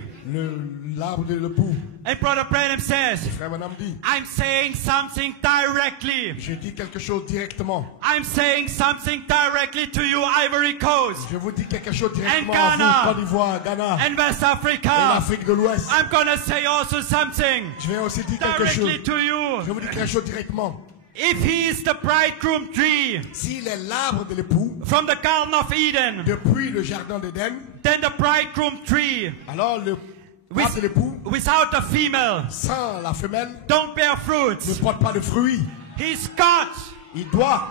l'arbre de l'époux. And Brother Branham says, Frère Branham dit, I'm saying something directly. je dis quelque chose directement. I'm saying something directly to you, Ivory Coast Je vous dis quelque chose directement And Ghana. à vous, Côte d'Ivoire, Ghana and West et Africa. l'Afrique de l'Ouest. I'm gonna say also something Je vais aussi dire quelque chose. directly to you. Je vous dis quelque chose directement. If he is the bridegroom tree S'il est l'arbre de l'époux from the Garden of Eden, depuis le jardin d'Éden, then the bridegroom tree alors l'arbre de l'époux without the female sans la femelle don't bear ne fruits. porte pas de fruits. He's got Il doit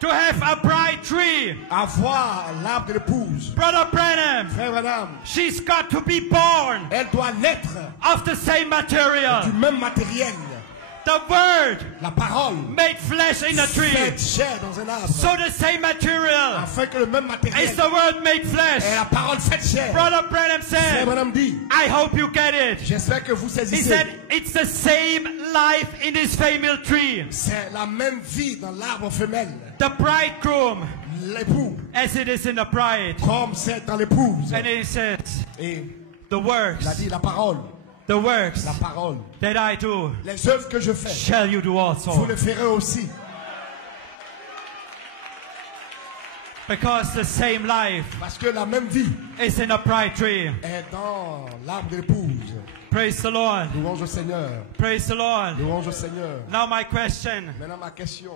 to have a bride tree. avoir l'arbre de l'épouse. Brother Branham, Frère Branham, she's got to be born elle doit naître of the same material. du même matériel. The word La parole made flesh in the tree. faite chair dans un arbre. So the same material Afin que le même matériel is the word made et flesh. la parole faite chair. Brother Branham Frère said, Branham dit, I hope you get it. j'espère que vous He saisissez. said, it's the same life in this female tree. C'est la même vie dans l'arbre femelle. The bridegroom, L'époux, as it is in the bride. comme c'est dans l'épouse. And he said, Et the il a works, dit la parole, the works la parole. that I do, Les œuvres que je fais, shall you do vous also. les ferez aussi. Because the same life Parce que la même vie is in the bride tree. est dans l'arbre de l'épouse. Praise the Lord. Louange au Seigneur. Praise the Lord. Louange au Seigneur. Now my question, Maintenant ma question,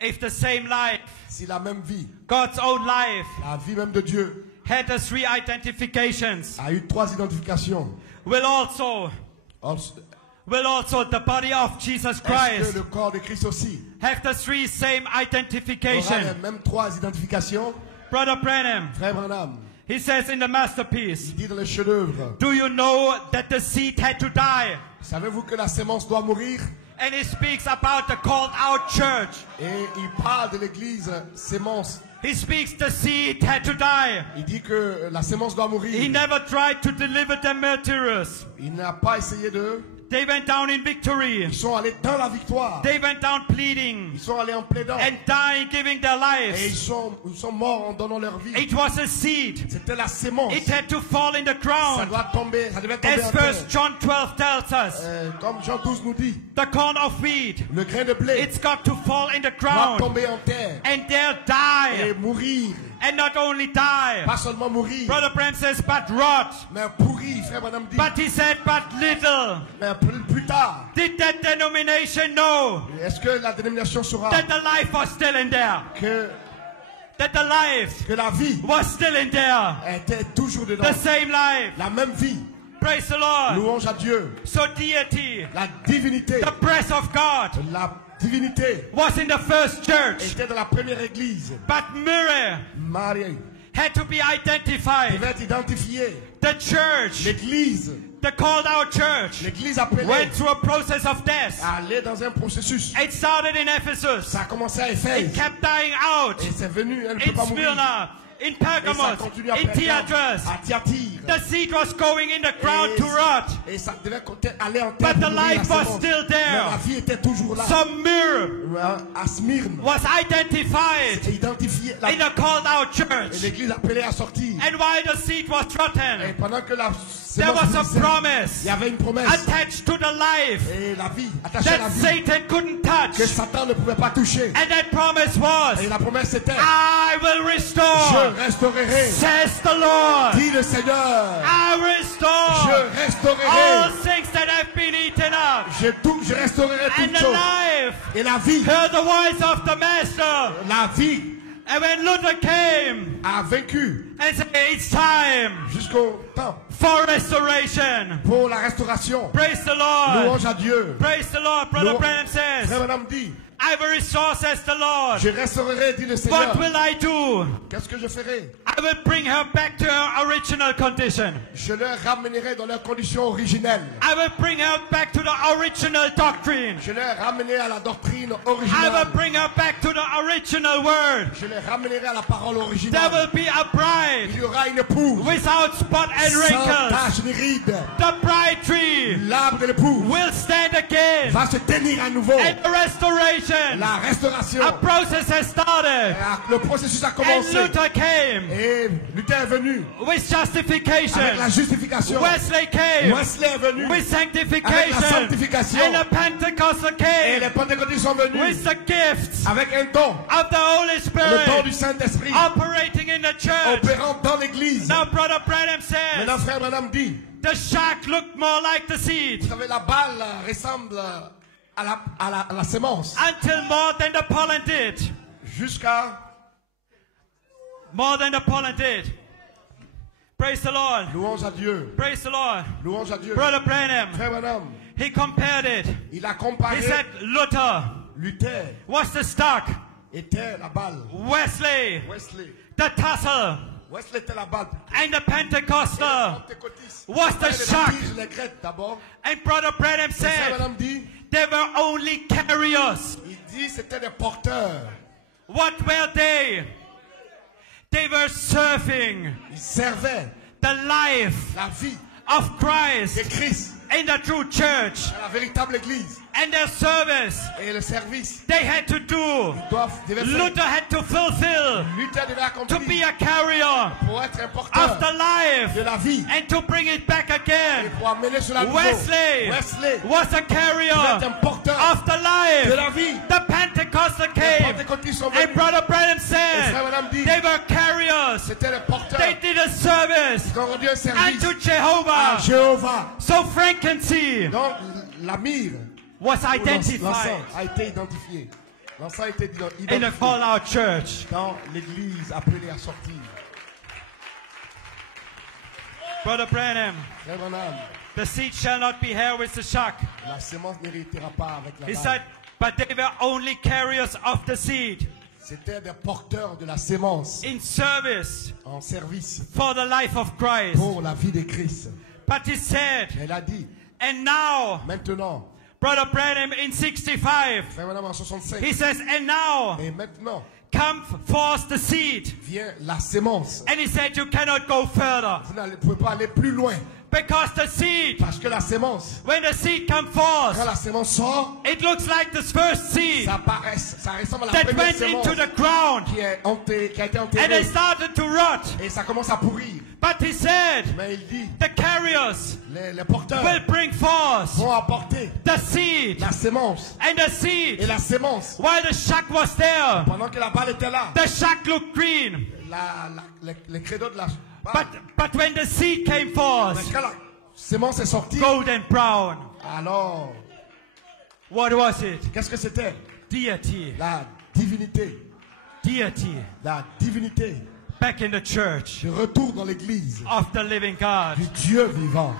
if the same life, si la même vie, God's own life, la vie même de Dieu, had the three identifications, a eu 3 identifications, will also the body of Jesus est-ce Christ que le corps de Christ aussi have the three same aura les identification? mêmes 3 identifications? Brother Branham, Frère Branham, he says in the masterpiece, il dit dans le chef-d'œuvre, do you know that the seed had to die? savez-vous que la sémence doit mourir? And he speaks about the called out church. Et il parle de l'église sémence. He speaks the seed had to die. Il dit que la sémence doit mourir. He never tried to deliver the martyrs. Il n'a pas essayé de... They went down in victory. Ils sont allés dans la victoire. They went down pleading Ils sont allés en plaidant. and dying, giving their Et lives. ils sont morts en donnant leur vie. It was a seed. C'était la sémence. It had to fall in the Ça ground. doit tomber, ça devait tomber As en terre. First John 12 tells us, Comme Jean 12 nous dit, the corn of wheat, le grain de blé it's got to fall in the doit ground tomber en terre and there et die. mourir. And not only die. Pas seulement mourir, Brother Branham says, but rot. mais pourrir, frère Madame dit. But he said, but little. Mais plus tard, Did that denomination know est-ce que la dénomination saura that the life was still in there? que That the life la vie was still in there? était toujours dedans? The same life. La même vie. Praise the Lord. Louange à Dieu. So deity, La divinité, the breath of God, la divinité was in the first church. était dans la première église. But Mary Marie had to be identified. devait être identifiée. The church, L'église, the called out church, l'église appelée, went through a process of death. allait dans un processus. It started in Ephesus. Ça a commencé à It Éphèse. kept dying out. Et c'est venu, elle ne peut In pas mourir. Smyrna, in Et ça Pergamos, continue à in Pergame, Thyatira. à Thyatire. The seed was going in the ground to rot. Et ça devait aller en terre But pour the mourir, life la was sémence. still Mais there. la vie était toujours là. Some myrrh À Smyrne, was identified c'est identifié. in a called out Et church. l'église appelée à sortir. And while the seed was Et rotten, pendant que la there sémence was a mûrissait, promise il y avait une promesse. attached to the life Et la vie, attachée à la that vie, Satan couldn't que touch. Satan ne pouvait pas toucher. And that promise was, Et la promesse était, I will je restore, restaurerai. says the Lord. Dit le Seigneur, I restore je restaurerai. all things that have been eaten up. Je restaurerai And toutes the choses. life Et la vie, heard the voice of the Master. la vie And when Luther came a vaincu and said, it's time jusqu'au temps for restoration. pour la restauration. Praise the Lord. Louange à Dieu. Praise the Lord. Brother Louange- Branham Frère says, Madame dit, I will restore, says the je Lord. restaurerai, dit le What Seigneur. will I do? Qu'est-ce que je ferai? I will bring her back to her original condition. Je les ramènerai dans leur condition originelle. I will bring her back to the original doctrine. Je les ramènerai à la doctrine I originale. will bring her back to the original word. Je les ramènerai à la parole There originale. will be a bride Il y aura une épouse without spot and sans wrinkles. tache ni ride. The bride tree L'arbre de l'épouse will stand again. va se tenir à nouveau. And the restoration. La restauration. A process has started. Le processus a And commencé. Luther came Et Luther est venu with avec la justification. justification. Wesley came Wesley est venu with avec la sanctification. sanctification. And the Pentecostal Et les came pentecôtistes sont venus with the gifts avec un don. of the Holy Le don Spirit du Saint-Esprit operating in the church. opérant dans l'église. Now Brother Branham says Maintenant, frère Branham dit, the shack looked more like the seed vous savez, la balle ressemble à la sémence. until more than the pollen did. Jusqu'à More than the pollen did. Praise the Lord. louange à Dieu. Praise the Lord. Louange à Dieu. Brother Branham, Frère Branham, he compared it. il a He comparé said Luther Luther was the stock, était la balle. Wesley Wesley. the tassel, Wesley était la balle. and the Pentecostal Pentecôtiste. was the Les shock. tiges, les crêtes d'abord. And Brother Branham Et frère said Branham dit, they were only carriers. il dit c'était des porteurs. What were they? They were serving Ils servaient the life la vie of de Christ Christ in the true church. à la véritable église. And their service Et le service, they had to do. ils devaient faire. Luther had to fulfill Luther devait to be accomplir a carrier pour être un of porteur the life de la vie and to bring it back et again. pour amener cela à nouveau. Wesley Wesley was a carrier devait être un porteur of the de life. la vie. The Pentecostal Les came pentecôtistes sont and venus. Brother Branham Et frère said Branham dit, they were carriers. c'était les porteurs They did a service qui ont rendu un service unto à Jehovah. Jéhovah. So frankincense Donc la myrrhe, was l'encens identified a été identifié. L'encens a été in the identifié call-out church. dans l'église appelée à sortir. Brother Branham, Frère Branham, the seed shall not be here with the shock. la sémence n'héritera pas avec la He balle. said, but they were only carriers of the seed C'était des porteurs de la sémence in service en service for the life of Christ. pour la vie de Christ. But he said, Elle a dit, and now, maintenant, Brother Branham in 65, Frère Branham en 65, he says, and now et maintenant come forth the seed. vient la sémence. And he said, you cannot go further Vous ne pouvez pas aller plus loin because the seed, parce que la sémence, when the seed come quand forth, la sémence sort, it looks like the first seed ça ressemble à la that première went sémence into the ground qui a été and they enterrée started to rot. et ça commence à pourrir. But he said, Mais il dit, the carriers les porteurs will bring forth vont apporter the seed la sémence and the et seed. la sémence. While the shack was there, Pendant que la balle était là, the shack looked green. les créneaux de la But when the seed came mais forth, quand la sémence est sortie, golden brown. alors, What was it? qu'est-ce que c'était? Deity. La divinité. Deity. La divinité. Back in the church De retour dans l'église of the living God. du Dieu vivant.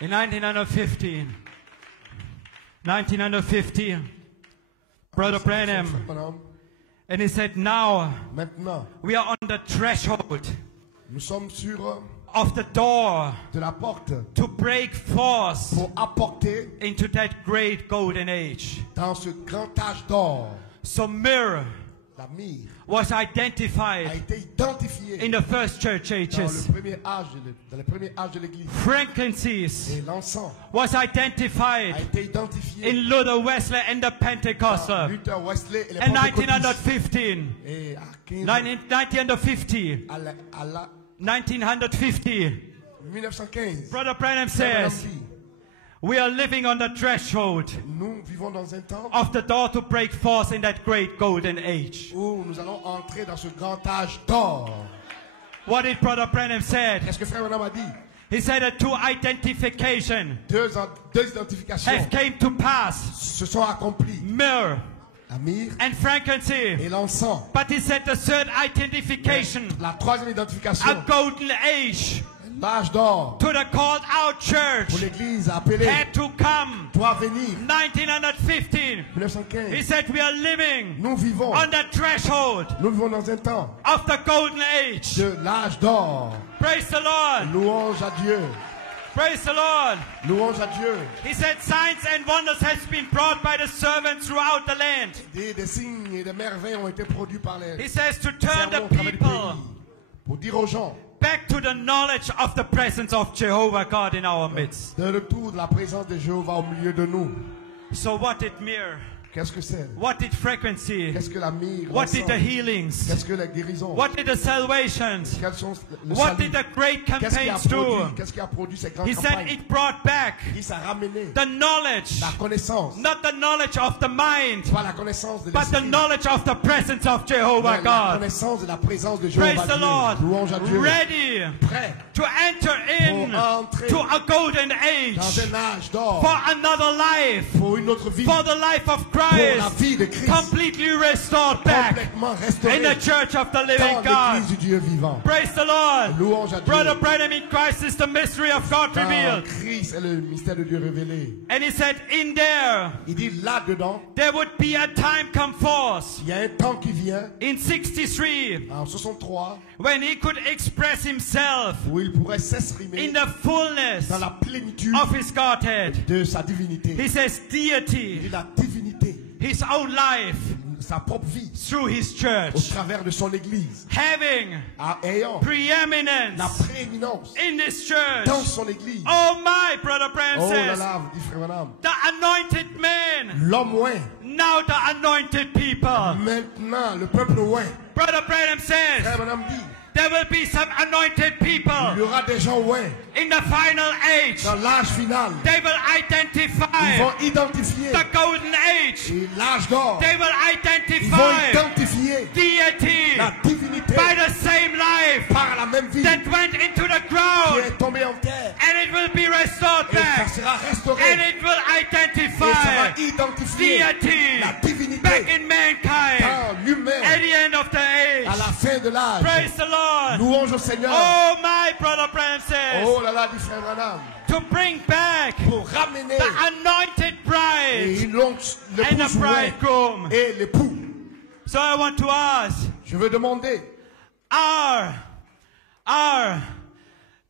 In 1915, Brother Branham, and he said, now Maintenant, we are on the threshold nous sommes sur of the door de la porte to break forth pour apporter into that great golden age. dans ce grand âge d'or. So myrrh La myrrhe was a identified été identifiée in the first church dans ages. le premier âge, dans le premier âge de l'église. Frankincense Et l'encens was a identified été identifié in Luther, Wesley, and the dans Pentecostal. Luther, Wesley et les In pentecôtistes. 1915, Et à 1950, à la 1950, 1915, Brother Branham Frère Branham says, dit, we are living on the threshold nous vivons dans un temps of the door to break forth in that great golden age. où nous allons entrer dans ce grand âge d'or. What did Brother Branham said? Qu'est-ce que Frère Branham a dit? He said that two identification Deux identifications have came to pass, se sont accomplies. myrrh La myrrhe and frankincense. et l'encens. But he said the third identification, La troisième identification, a golden age, L'âge d'or to the called out church pour l'église appelée had to come. doit venir. 1915. 1915. He said we are living Nous vivons. on the threshold Nous vivons dans un temps of the golden age. de l'âge d'or. Praise the Lord. Louange à Dieu. Praise the Lord. Louange à Dieu. He said signs and wonders has been brought by the servants throughout the land. Des signes et des merveilles ont été produits par les He says to turn the servants au travers du people pays. Pour dire aux gens back to the knowledge of the presence of Jehovah God in our midst. de retour de la présence de Jéhovah au milieu de nous. So what did myrrh? Qu'est-ce que c'est? What did frequency? Qu'est-ce que la myrrhe? What did the l'encens? healings? Qu'est-ce que les guérisons? What did the salvations? Quels sont le What salut? did the great Qu'est-ce qui a campaigns do? produit? Qu'est-ce qui a produit ces grandes He said campagnes? it brought back Qui s'est ramené the knowledge, la connaissance, not the knowledge of the mind, pas la connaissance de but the l'esprit, knowledge of the presence of Jehovah mais la God. connaissance de la présence de Praise Jéhovah the Dieu. Lord. Louange à Dieu. Ready Prêt to enter in entrer to a golden dans age un âge d'or for another life, pour une autre vie, for the life of pour la Christ, vie de Christ, completely restored back complètement in restaurée the church of the living dans God. l'église du Dieu vivant. Praise the Lord. Louange à Dieu. Brother Branham, in Christ is the mystery of God Car revealed. Christ est le mystère de Dieu révélé. And he said, in there, Il dit là-dedans, there would be a time come forth il y a un temps qui vient, in 63 en 63, when he could express himself où il pourrait s'exprimer in the fullness dans la plénitude of his Godhead. de sa divinité. He says Il deity, dit la divinité, his own life sa propre vie, through his au church, travers de son église, having ayant la preeminence prééminence in this church. dans son église. Oh my, Brother Branham Oh là says, là, dit Frère Branham, the anointed man, l'homme oint, now the anointed people. maintenant le peuple oint. Brother Branham says, Frère Branham dit, there will be some anointed il people y aura des gens oints in the final age. dans l'âge final. They will Ils identify vont identifier the golden age. et l'âge d'or. They will Ils vont identify identifier deity la divinité by the same life par la même vie that went into the qui ground, est tombée en terre. and it will be restored Et ça back, sera restauré. and it will Et ça identify va identifier deity la divinité back in mankind dans l'humain at the end of the age. à la fin de l'âge. Praise the Lord. Louange au Seigneur. Oh my, Brother Branham says, Oh là là, dit Frère Branham, to bring back pour ramener the anointed et bride une longue and the l'épouse oint bridegroom. et l'époux. So I want to ask, Je veux demander, are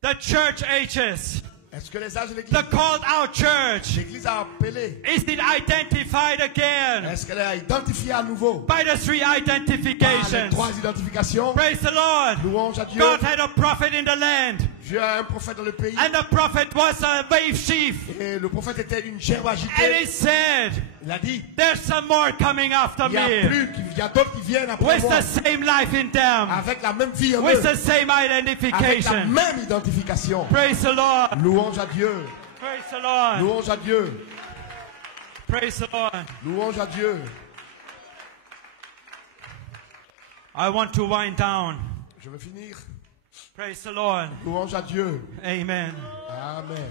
the church ages, est-ce que les âges de the l'église, called out church, l'église a appelé, is it identified again est-ce qu'elle a identifié à nouveau by the three par les identifications? trois identifications? Praise the Lord. Louange à Dieu. God had a prophet in the land, Dieu a un prophète dans le pays and the prophet was a wave chief. et le prophète était une gerbe And agitée. he said, Il a dit, there's some more coming after il y a me plus, il y a d'autres qui viennent après with moi the same life in them, avec la même vie en with eux, the same avec la identification. même identification. Praise the Lord. Louange à Dieu, Praise the Lord. louange à Dieu, Praise the Lord. louange à Dieu. I want to wind down. Je veux finir. Praise the Lord. Louange à Dieu. Amen. Amen.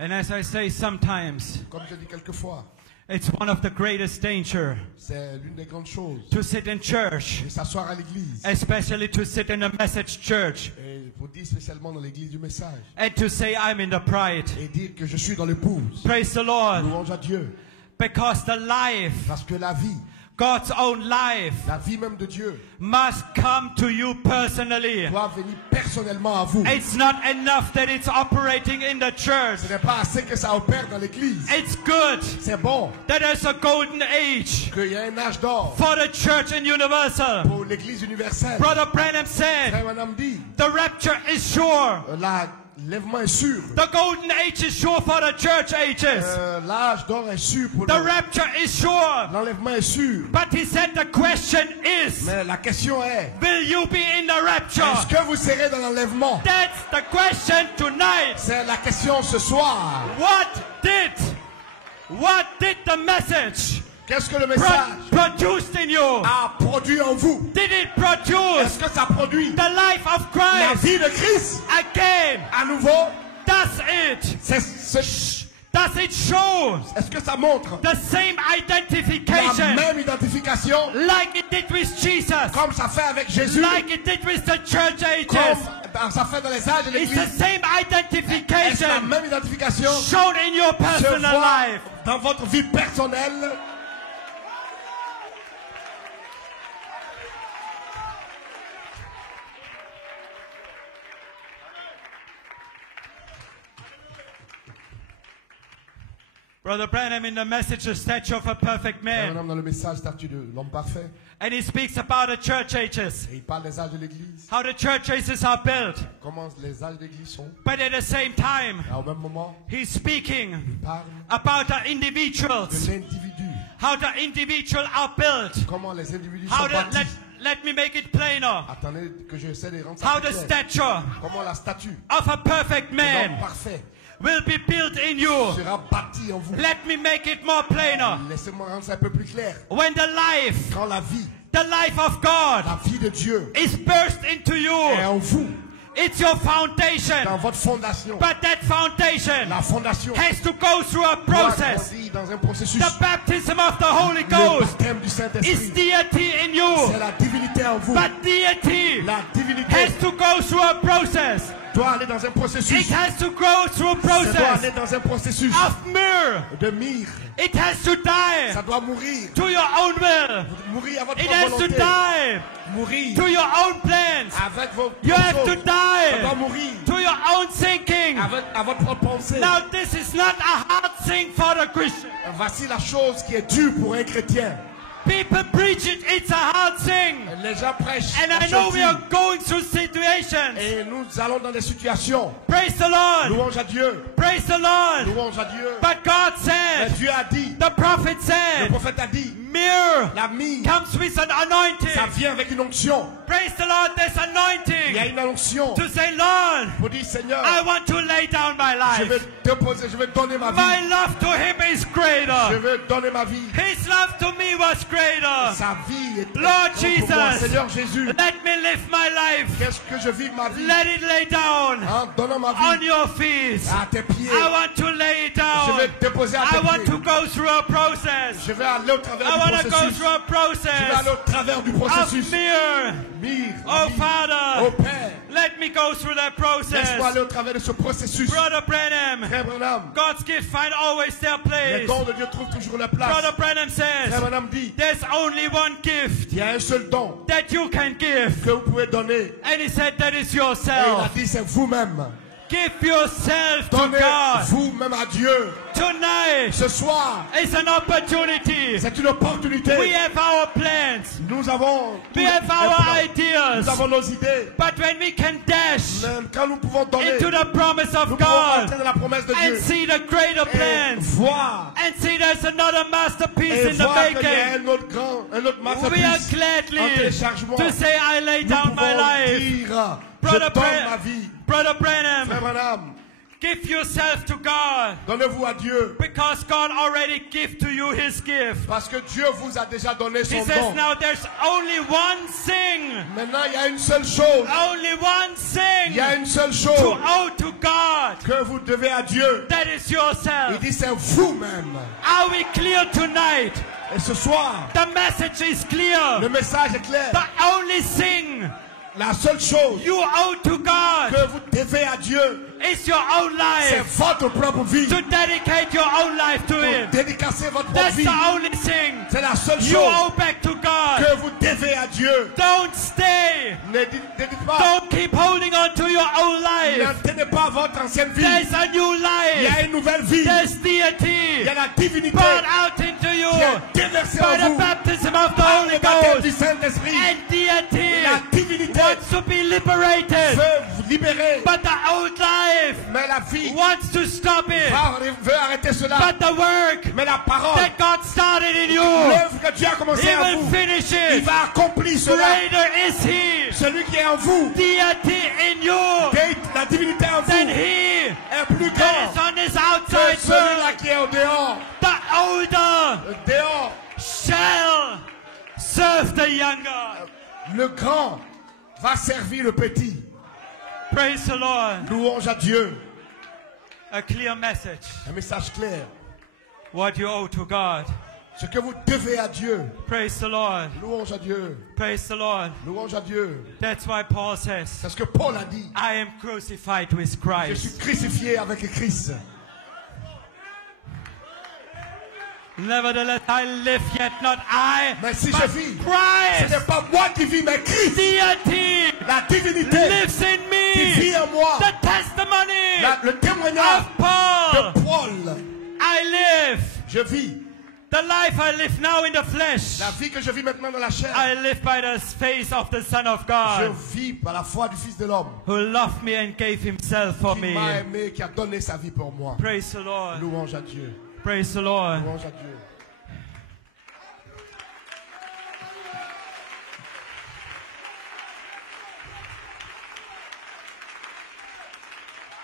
And as I say sometimes, Comme je dis quelquefois, it's one of the greatest danger c'est l'une des grandes choses to sit in church, de s'asseoir à l'église especially to sit in a message church, et pour dire spécialement dans l'église du message and to say I'm in the pride. et dire que je suis dans l'épouse. Praise the Lord. Louange à Dieu. Because the life, Parce que la vie God's même de Dieu must come to you personally. doit venir personnellement à vous. It's not enough that it's operating in the church. Ce n'est pas assez que ça opère dans l'église. It's good C'est bon that there's a golden age qu'il y ait un âge d'or for the church in Universal. pour l'église universelle. Brother Branham said, Frère Branham dit, the rapture is sure. l'enlèvement est sûr. The golden age is sure for the church ages. L'âge d'or est sûr pour The nous. rapture is sure. L'enlèvement est sûr. But he said the question is, Mais la question est, will you be in the rapture? est-ce que vous serez dans l'enlèvement? That's the question tonight. C'est la question ce soir. What did the message Qu'est-ce que le message produced in you? a produit en vous? Did it produce Est-ce que ça produit the life of la Christ vie de Christ again? à nouveau? The Does it show Est-ce que ça montre the same la identification même identification like it did with Jesus, comme ça fait avec Jésus, like it did with the church comme ages? ça fait dans les âges de It's l'Église? the same Est-ce la identification même identification shown in your se personal voit life. dans votre vie personnelle? Brother Branham in the message, The Statue of a Perfect Un Man. homme dans le message statue de l'homme parfait. And he speaks about the church ages, Et il parle des âges de l'Église. how the church ages are built. Comment les âges de l'Église sont. But at the same time, Et au même moment, he's speaking il parle about the de individuals, l'individu. how the individual are built. Comment les individus How sont bâtis. let me make it plainer. Attendez que j'essaie de rendre ça How plus the clair. stature Comment la statue of a perfect de l'homme man parfait will be built in you. sera bâtie en vous. Let me make it more plainer. Laissez-moi rendre ça un peu plus clair. When the life Quand la vie of God la vie de Dieu is burst into est you, en vous, it's your dans foundation. votre fondation, But that foundation la fondation has to go through a doit process. grandir dans un processus. The baptism of the Holy Le Ghost baptême du is Saint-Esprit, deity in c'est you. la divinité en vous. But deity La divinité has to go through a process. doit aller dans un processus. It has to go through a Ça doit aller process dans un processus of myrrh. de myrrhe. It has to die Ça doit mourir. to your own will. Mourir à votre It has to volonté. die Mourir to your own plans. avec vos You have to choses. Ça doit die mourir to your own thinking. à votre propre pensée. Now this is not a hard thing for the Christian. Voici la chose qui est dure pour un chrétien. People preach it, it's a hard thing. Les gens prêchent. And la I know chose we are dure. going through situations. Et nous allons dans des situations. Praise the Lord. Louange à Dieu. Praise the Lord. Louange à Dieu. But God Mais said, Dieu a dit, the prophet le said, prophète a dit, myrrh la myrrhe, comes with an ça anointing. vient avec une onction. Praise the Lord, there's Il y a anointing une onction to say, Lord, pour dire, Seigneur, I want to lay down my je vais life. déposer, je vais donner ma vie. My love to him is Je greater. veux donner ma vie. His love to me was greater. Sa vie est Lord grande pour moi. Jesus, Seigneur Jésus, let me live my life. qu'est-ce que je vis ma vie Let it lay down en donnant ma on vie your feet. à tes pieds. I want to lay it Je vais down. déposer à I tes want pieds. to go through a process. Je vais aller au travers I du want to go processus. through a Je vais process aller au travers du of processus. myrrh. Mire, Oh oh Father, Père, let me go through that process. laisse-moi aller au travers de ce processus. Brother Branham, Frère Branham, God's gift find always their les place. dons de Dieu trouvent toujours la place. Brother Branham Frère says, Branham dit, there's only one gift il y a un seul don that you can give. que vous pouvez donner. And he said that is Et il a yourself. dit, c'est vous-même. Give yourself to Donnez God. vous-même à Dieu. Tonight Ce soir, is an opportunity. c'est une opportunité. We have our plans. Nous avons, We have our ideas. nous avons nos idées. But when we can dash Mais quand nous pouvons donner, into the promise nous of pouvons God entrer dans la promesse de and Dieu. see the greater Et plans voir, and see there's another masterpiece et in the voir qu'il y a making, un autre grand, un autre we are masterpiece en gladly téléchargement. to say I lay Nous down my pouvons life. dire, je Brother donne Bran- ma vie. Brother Frère Branham, Branham, give yourself to God donnez-vous à Dieu. because God already gave to you his gift. Parce que Dieu vous a déjà donné He son says don. now there's only one thing, Maintenant, il y a une seule chose. only one Il y a thing une seule to chose owe to God. que vous devez à Dieu. That is Il yourself. dit, c'est vous-même. Are we clear tonight? Et ce soir, The message is clear. le message est clair. The only thing La seule chose you owe to God que vous devez à Dieu, is your own c'est life. votre propre vie. To dedicate your own life to Him. Dédicacer votre propre That's vie. the only thing C'est la seule you chose owe back to God. que vous devez à Dieu. Don't stay. Ne dites pas, Don't keep holding on to your own life. ne tenez pas votre ancienne vie. There's a new Il y a life. une nouvelle vie. There's Il deity y a la divinité poured out into you qui est déversée by en the vous baptism of the par Holy le baptême du Ghost. Saint-Esprit. And deity La divinité wants to be liberated. veut vous libérer, But the old life mais la vie wants to stop it. veut arrêter cela. But the work Mais la parole, that God started in you, l'œuvre que Dieu a commencé He à will vous, finish il it. va accomplir cela. Greater is He, Celui qui est en vous, deity in you, la divinité en than vous He est plus that grand is on this que outside celui-là world. qui est au dehors. The older Le dehors, shall serve the younger. le grand va servir le petit. Praise the Lord. Louange à Dieu. A clear message. Un message clair. What you owe to God. Ce que vous devez à Dieu. Praise the Lord. Louange à Dieu. Praise the Lord. Louange à Dieu. That's why Paul says, C'est ce que Paul a dit. I am crucified with Je Christ. suis crucifié avec Christ. Nevertheless, I live, yet not I, Mais si but je vis, ce Christ, n'est pas moi qui vis, mais Christ. deity, La divinité lives in qui me. vit en moi. The testimony Le témoignage of Paul. de Paul. I live. Je vis. The life I live now in the flesh, La vie que je vis maintenant dans la chair. I live by the face of the Son of Je God, vis par la foi du Fils de l'homme. who loved me and gave himself for Qui me. m'a aimé, qui a donné sa vie pour moi. Praise the Lord. Louange à Dieu. Praise the Lord. Louange à Dieu.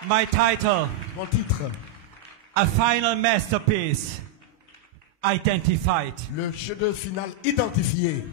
My title, Mon titre, a final masterpiece, identified. le chef-d'œuvre final identifié.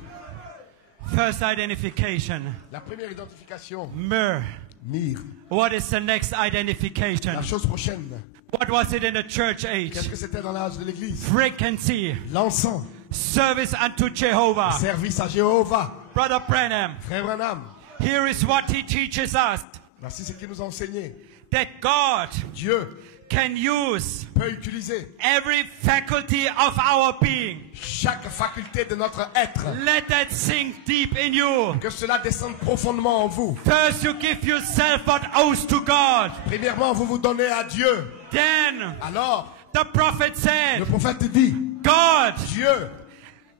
First identification, La première identification, myrrh. myrrhe. What is the next identification? La chose prochaine, What was it in the church age? qu'est-ce que c'était dans l'âge de l'église? Frequency, L'encens, service unto Jehovah. service à Jéhovah. Brother Branham, Frère Branham, here is what he teaches us. voici ce qu'il nous a enseigné. That God Dieu can use peut utiliser every faculty of our being. chaque faculté de notre être. Let that sink deep in you. Que cela descende profondément en vous. First you give yourself what owes to God. Premièrement, vous vous donnez à Dieu. Then Alors, the prophet le said, prophète dit, God Dieu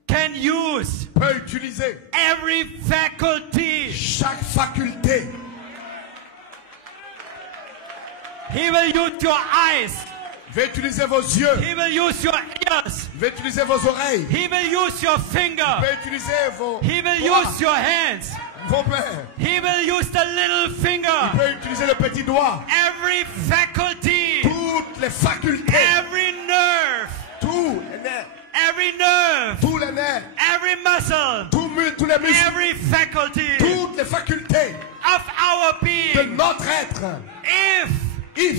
can use peut utiliser every faculty. chaque faculté. He will use your eyes. Il va utiliser vos yeux. He will use your ears. Il va utiliser vos oreilles. He will use your Il finger. va utiliser vos He will doigts, use your hands. vos mains. He will use the little Il finger. peut utiliser le petit doigt. Every faculty. Toutes les facultés. Every nerve. Tous les nerfs. Every nerve. Tous les nerfs. Every muscle. Tous les muscles. Every faculty Toutes les facultés of our de being. notre être. If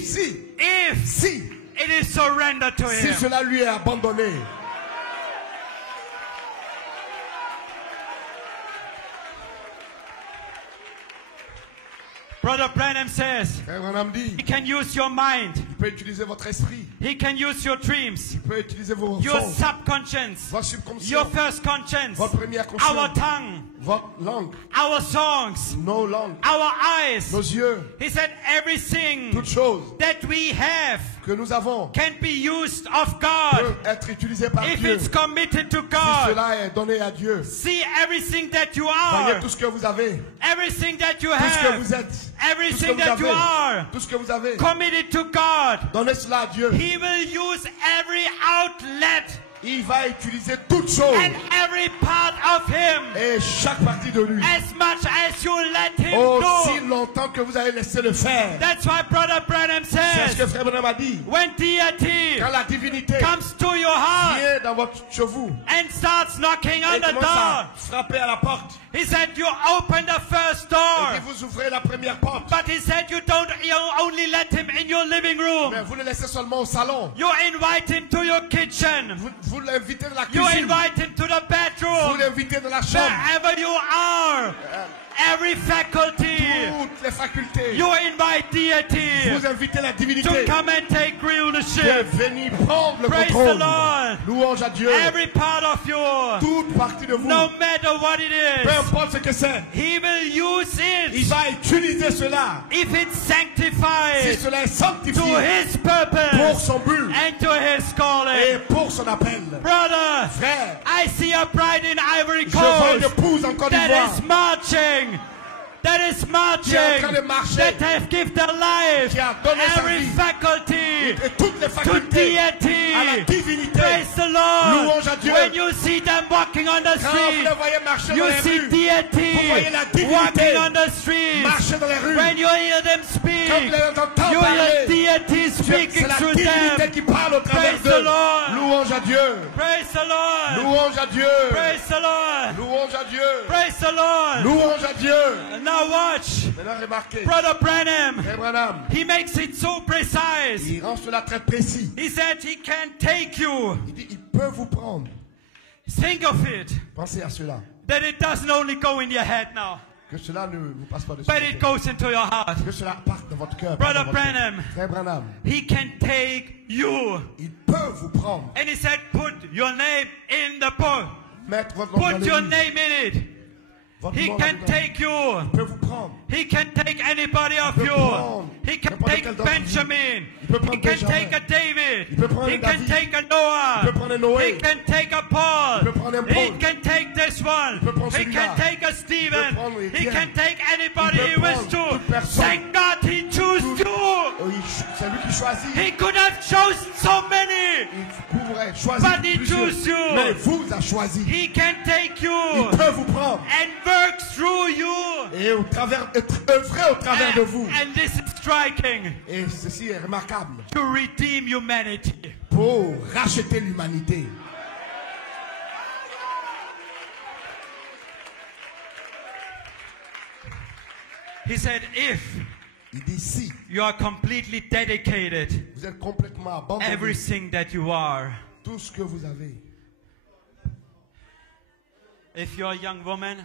Si it is surrendered to him. cela lui est abandonné. Brother Branham says, Frère Branham dit, he can use your mind. il peut utiliser votre esprit. He can use your dreams. Il peut utiliser vos Your sens, subconscious. votre subconscient, Your first conscience. votre première Our conscience, tongue. votre langue, Our songs. nos langues, Our eyes. nos yeux, He said everything toutes choses that we have que nous avons can be used of God peut être utilisées par if Dieu. it's committed to Si God. cela est donné à Dieu, See everything that you voyez are, tout ce que vous avez, everything that you tout ce que have, vous êtes, tout ce que everything vous that you avez, are, tout ce que vous avez. committed to God. Donnez cela à Dieu. He will use every outlet Il va utiliser toutes choses and every part of Him et chaque partie de lui. as much as you let Him Aussi do. longtemps que vous allez laisser le faire. That's why Brother Branham C'est ce que says, Frère Branham a dit. when deity Quand la divinité comes to your heart vient dans votre chevaux and starts knocking on et the commence à door, frapper à la porte, he said you open the first et door, vous ouvrez la première porte, but he said you don't only let him in your living room. mais vous le laissez seulement au salon. You invite him to your kitchen. Vous l'invitez dans la You cuisine. invite him to the Vous bedroom. l'invitez dans la chambre. Wherever you are, every faculty, Toutes les facultés. you invite deity Vous invitez la to divinité come and take de rulership. venir prendre le Praise the contrôle. Lord. Louange à Dieu. Every part of you, Toute partie de vous, no matter what it peu is, importe ce que c'est, he will use il it va utiliser cela. if it's Si sanctified cela est to sanctifié his pour purpose son but and to his et calling. pour son appel. Brother, Frère, I see a bride in Ivory je vois une Coast épouse en Côte that d'Ivoire is marching. That is marching. qui est en train de marcher, That have given their life. qui a donné sa Every vie faculty et toutes les to facultés à la deity. divinité. Praise the Lord. Louange à Dieu. When you see them walking on the Quand vous street, les voyez marcher you dans les see rues, deity vous voyez la divinité walking on the street. marcher dans les rues, When you hear them speak, quand vous les entendez you hear parler, deity c'est speaking la through divinité them. qui parle au travers Praise the d'eux. Lord. Louange à Dieu. Praise the Lord. Louange à Dieu. Praise the Lord. Louange à Dieu. Praise the Lord. Louange à Dieu. Now now watch. Maintenant remarquez. Brother Branham, Frère Branham, he makes it so precise. il rend cela très précis. He said he can take you. Il dit, il peut vous prendre. Think of it. Pensez à cela. That it doesn't only go in your head now, Que cela ne vous passe pas dessus. but it goes into your heart. Que cela parte dans votre cœur. Brother dans votre cœur. Branham, Frère Branham, he can take you. il peut vous prendre. And he said, put your name in the book. Mettre votre nom dans Put le your livre. name in it. Votre He nom can là-dedans. take you. Il peut vous prendre. He can take anybody of peut you. prendre He can n'importe take quel d'entre vous. Benjamin. Il peut He prendre can Benjamin. take a David. Il peut prendre He un can David. take a Noah. Il peut prendre un Noé. He can take a Paul. Il peut prendre un He Paul. can take this one. Il peut prendre He celui-là. can take a Stephen. Il peut prendre He Étienne. can take anybody Il he peut wishes prendre to. toute personne. Thank God he chose you. Oh, c'est lui qui choisit. He could have chosen so many. Il pourrait choisir But he plusieurs. chose you. Mais vous a choisi. He can take you Il peut vous prendre. and work through you. Et au travers, œuvrer au travers de vous. And this is striking. Et ceci est remarquable. To redeem humanity. Pour racheter l'humanité. He said, if Il dit si you are completely dedicated, vous êtes complètement abandonné, everything that you are, tout ce que vous avez. if you're a young woman,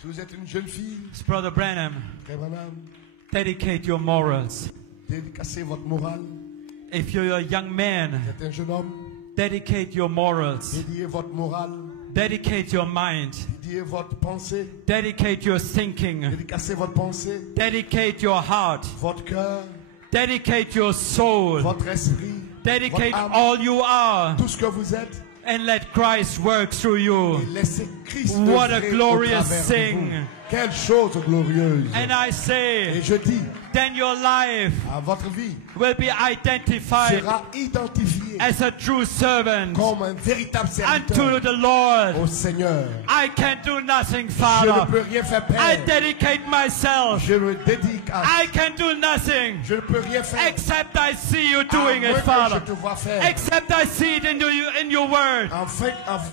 Si vous êtes une jeune fille, it's Brother Branham, Frère Branham, dedicate your morals. dédicacez votre morale. If you're a young man, Vous êtes un jeune homme, dedicate your morals. dédiez votre morale, Dedicate your mind. dédiez votre pensée, Dedicate your thinking. dédicacez votre pensée, Dedicate your heart. votre cœur, Dedicate your soul. votre esprit, Dedicate votre âme, all you are. tout ce que vous êtes, And let Christ work through you. et laissez Christ What a œuvrer glorious au travers de thing. vous. Quelle chose glorieuse. And I Et say, je dis, then your life à votre vie will be identified sera identifiée as a true servant comme un véritable unto serviteur the Lord. au Seigneur. I can do nothing, Je ne Father. peux rien faire, I Père. dedicate myself. Je me dédique à... I can do nothing Je ne peux rien faire. except I see you À doing moins it, que Father. je te vois faire. Except I see it in your word.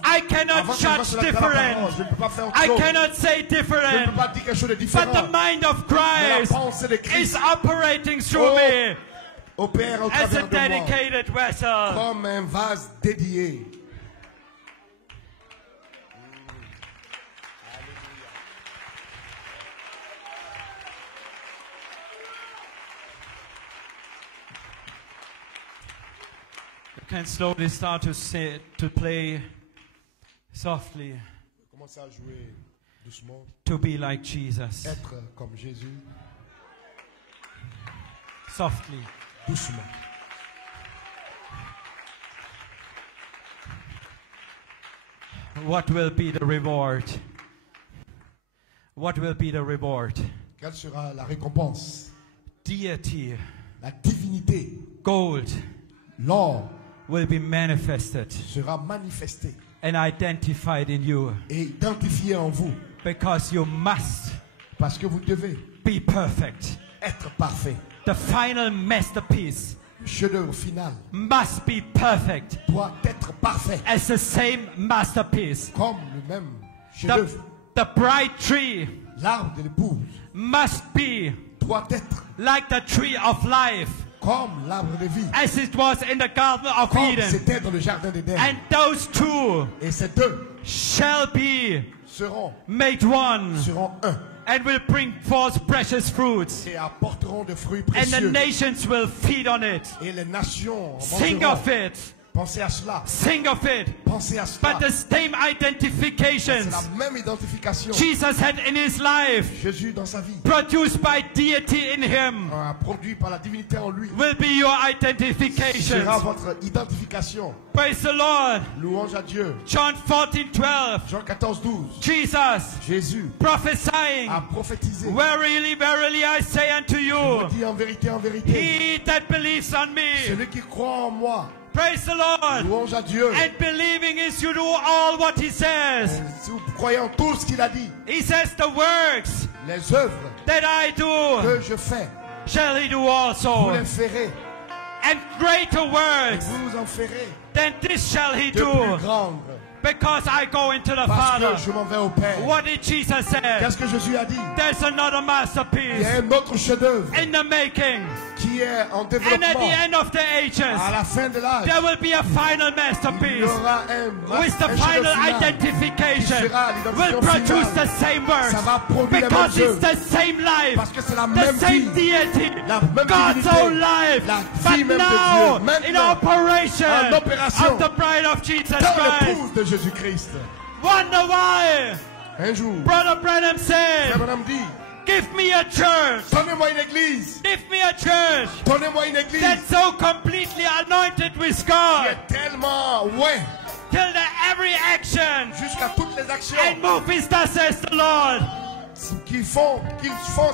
I cannot avant que je vois judge cela dans la parole, different. je ne peux pas faire autre I chose. cannot say Je ne peux different. pas dire quelque chose de But différent. the mind of Mais la Christ pensée de is Christ operating through me opère au as a travers de moi dedicated vessel. comme un vase dédié. You can slowly start to play softly, Commencez à jouer doucement, to be like Jesus. être comme Jésus, Softly. doucement. What will be the reward? What will be the reward? Quelle sera la récompense? Deity, La divinité, gold, l'or will be manifested sera manifestée and identified in you et identifiée en vous because you must parce que vous devez be perfect. être parfait. The final masterpiece Le chef-d'œuvre final must be perfect doit être parfait as the same masterpiece. comme le même chef-d'œuvre. The bright tree L'arbre de l'épouse must be doit être like the tree of life comme l'arbre de vie, as it was in the Garden of comme Eden. c'était dans le jardin d'Éden. And those two Et ces deux shall be seront made one un and will bring forth precious fruits. et apporteront de fruits And the précieux. nations will feed on it. Et les nations en Think mangeront. of it. Pensez à cela. Think of it. Pensez à cela. But the same C'est identifications la même identification. Jesus had in his life, Jésus dans sa vie, produced by deity in him, produit par la divinité en lui, will be your sera identification. votre identification. Praise the Lord. Louange à Dieu. John 14:12. Jean 14, 12. Jesus Jésus prophesying, a prophétisé. verily, verily, I say unto Je you, vous dis en vérité, he that believes on me, celui qui croit en moi, praise the Lord, louange à Dieu. and believing is you do all what he says. Si vous croyez en tout ce qu'il a dit, He says the works les œuvres that I do que je fais, shall he do vous also, les ferez. and greater Et works vous en ferez than this shall he de plus do, grandes. Because I go into the Parce Father. que je m'en vais au Père. What did Jesus say? Qu'est-ce que Jésus a dit? There's another Il masterpiece y a un autre chef-d'œuvre in the making. qui est en And at the développement. end of the ages, À la fin de l'âge, there will be a final il y masterpiece aura with the un final chef-d'œuvre final identification qui sera will l'identification produce finale. the same works Ça va produire les because mêmes it's the same life, Parce que c'est la the même same vie, deity, la même God's divinité, own life, la but vie même de now Dieu. Maintenant, in operation en opération of the bride of Jesus dans Christ. l'épouse de Jésus-Christ. Wonder why Un jour, Brother Branham said, Frère Branham dit, give me a church, donnez-moi une église, give me a church donnez-moi une église that's so completely anointed with qui God est tellement, ouais, till the every action jusqu'à toutes les actions and movies that says the Lord. qu'ils font,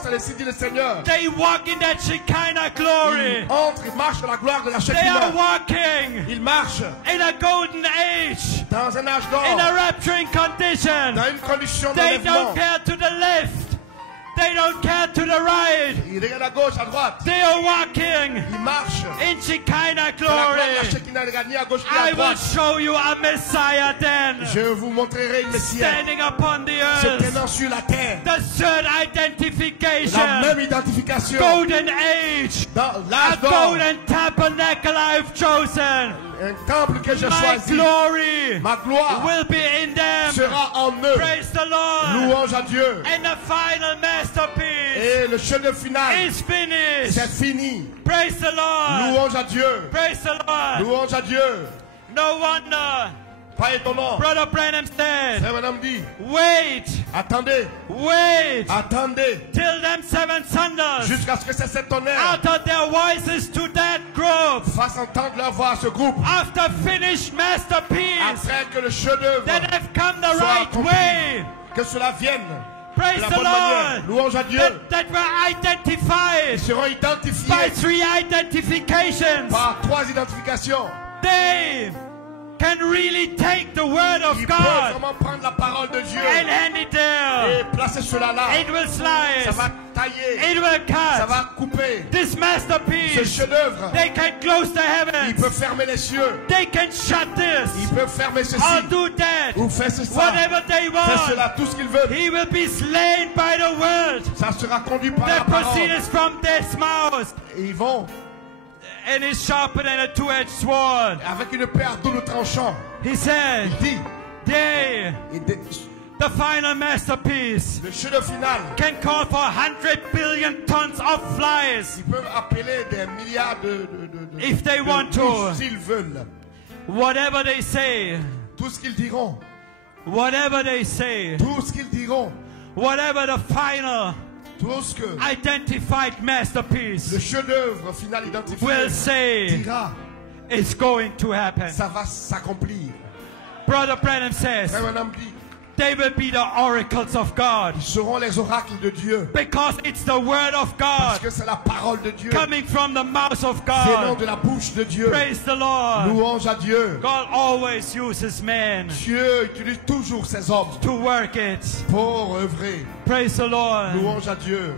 c'est le dit le Seigneur. They walk in that Shekinah glory. Ils entrent, ils marchent dans la gloire de la They are Shekinah. walking Ils marchent in a golden age, dans un âge in a d'or, rapturing condition. dans une condition They d'enlèvement. don't care to the left. They don't care to the right. Ils regardent à gauche, à droite. They are walking Ils marchent in Shekinah dans la gloire de la glory. Shekinah. Ils regardent ni à gauche ni I à will droite. show you a Messiah then, Je vous montrerai une Messie standing upon the se earth. tenant sur la terre. The third La identification, même identification golden age, dans a l'âge d'or. golden tabernacle I've chosen. Un temple que j'ai My choisi. glory Ma gloire will be in them. sera en eux. Praise the Lord. Louange à Dieu. And the final masterpiece Et le chef-d'œuvre final, is finished. c'est fini. Praise the Lord. Louange à Dieu. Praise the Lord. Louange à Dieu. No wonder Pas étonnant. Brother Branham said, Frère Branham dit, wait, attendez, wait attendez, till them seven thunders jusqu'à ce que ces sept tonnerres utter their voices to that group. fassent entendre leur voix à ce groupe. After finished masterpiece Après que le chef-d'œuvre that have come the soit right accompli, way. que cela vienne Praise de la the bonne manière. Lord. Louange à Dieu. That were identified Ils seront by identifiés three identifications. par trois identifications. They can really take the word of Ils peuvent God vraiment prendre la parole de Dieu and hand it there. et placer cela là. It will Ça va slice. tailler, It will ça cut. va couper. This Ce masterpiece, chef-d'œuvre, they can close the ils heavens. peuvent fermer les cieux. They can shut Ils this peuvent fermer ceci or do that. ou faire ceci. Whatever they Faire want. cela, tout ce qu'ils veulent. He will be slain by the word Ça sera conduit par la that parole. proceeds from this mouth. Et ils vont And is sharper than a two-edged sword. avec une paire double tranchant. He said, Il dit, they, the final masterpiece, le chef-d'œuvre final, can call for 100 billion tons of flies ils peuvent appeler des milliards de if they want to. mouches s'ils veulent. Whatever they say, Tout ce qu'ils diront, whatever they say, tout ce qu'ils diront, whatever the final tout ce que identified le masterpiece chef-d'œuvre final identifié will say dira, is going to happen. ça va s'accomplir. Brother Branham says Frère Branham dit, they will be the oracles of God ils seront les oracles de Dieu. because it's the word of Parce God que c'est la parole de Dieu. coming from the mouth of Venant God. de la bouche de Dieu. Praise the Lord. Louange à Dieu. God always uses men Dieu utilise toujours ses hommes to work it. pour œuvrer. Praise the Lord. Louange à Dieu.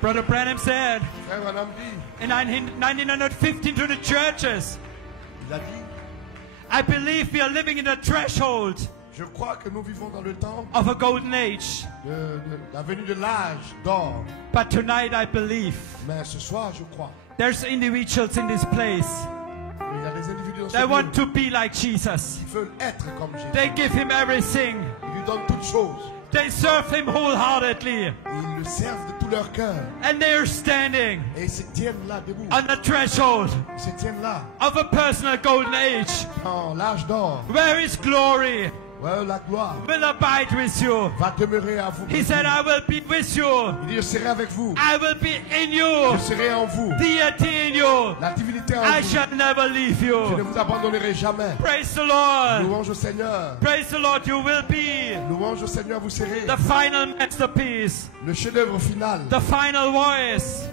Brother Branham said Frère Branham dit, in 1915 to the churches, il a dit, I believe we are living in the threshold je crois que nous vivons dans le temps of a golden age. de la venue de l'âge d'or. But tonight I believe Mais ce soir, je crois, there's individuals in this place il y a des individus dans ce that lieu want to be like Jesus. qui veulent être comme Jésus. They give him everything. Ils lui donnent toutes choses. They serve him wholeheartedly. Ils le servent de tout leur cœur. And they're standing Et ils se tiennent là debout. on the threshold Ils se tiennent là, of a personal golden age dans l'âge d'or. where his glory Ouais, la gloire will abide with you. va demeurer à vous. He said, I will be with you. Il dit, je serai avec vous. I will be in you. Je serai en vous. Deity in you. La divinité en I vous. shall never leave Je ne you. vous abandonnerai jamais. Praise the Lord. Louange au Seigneur. Praise the Lord. You will be Louange au Seigneur, vous serez the final masterpiece, le chef-d'œuvre final. the final voice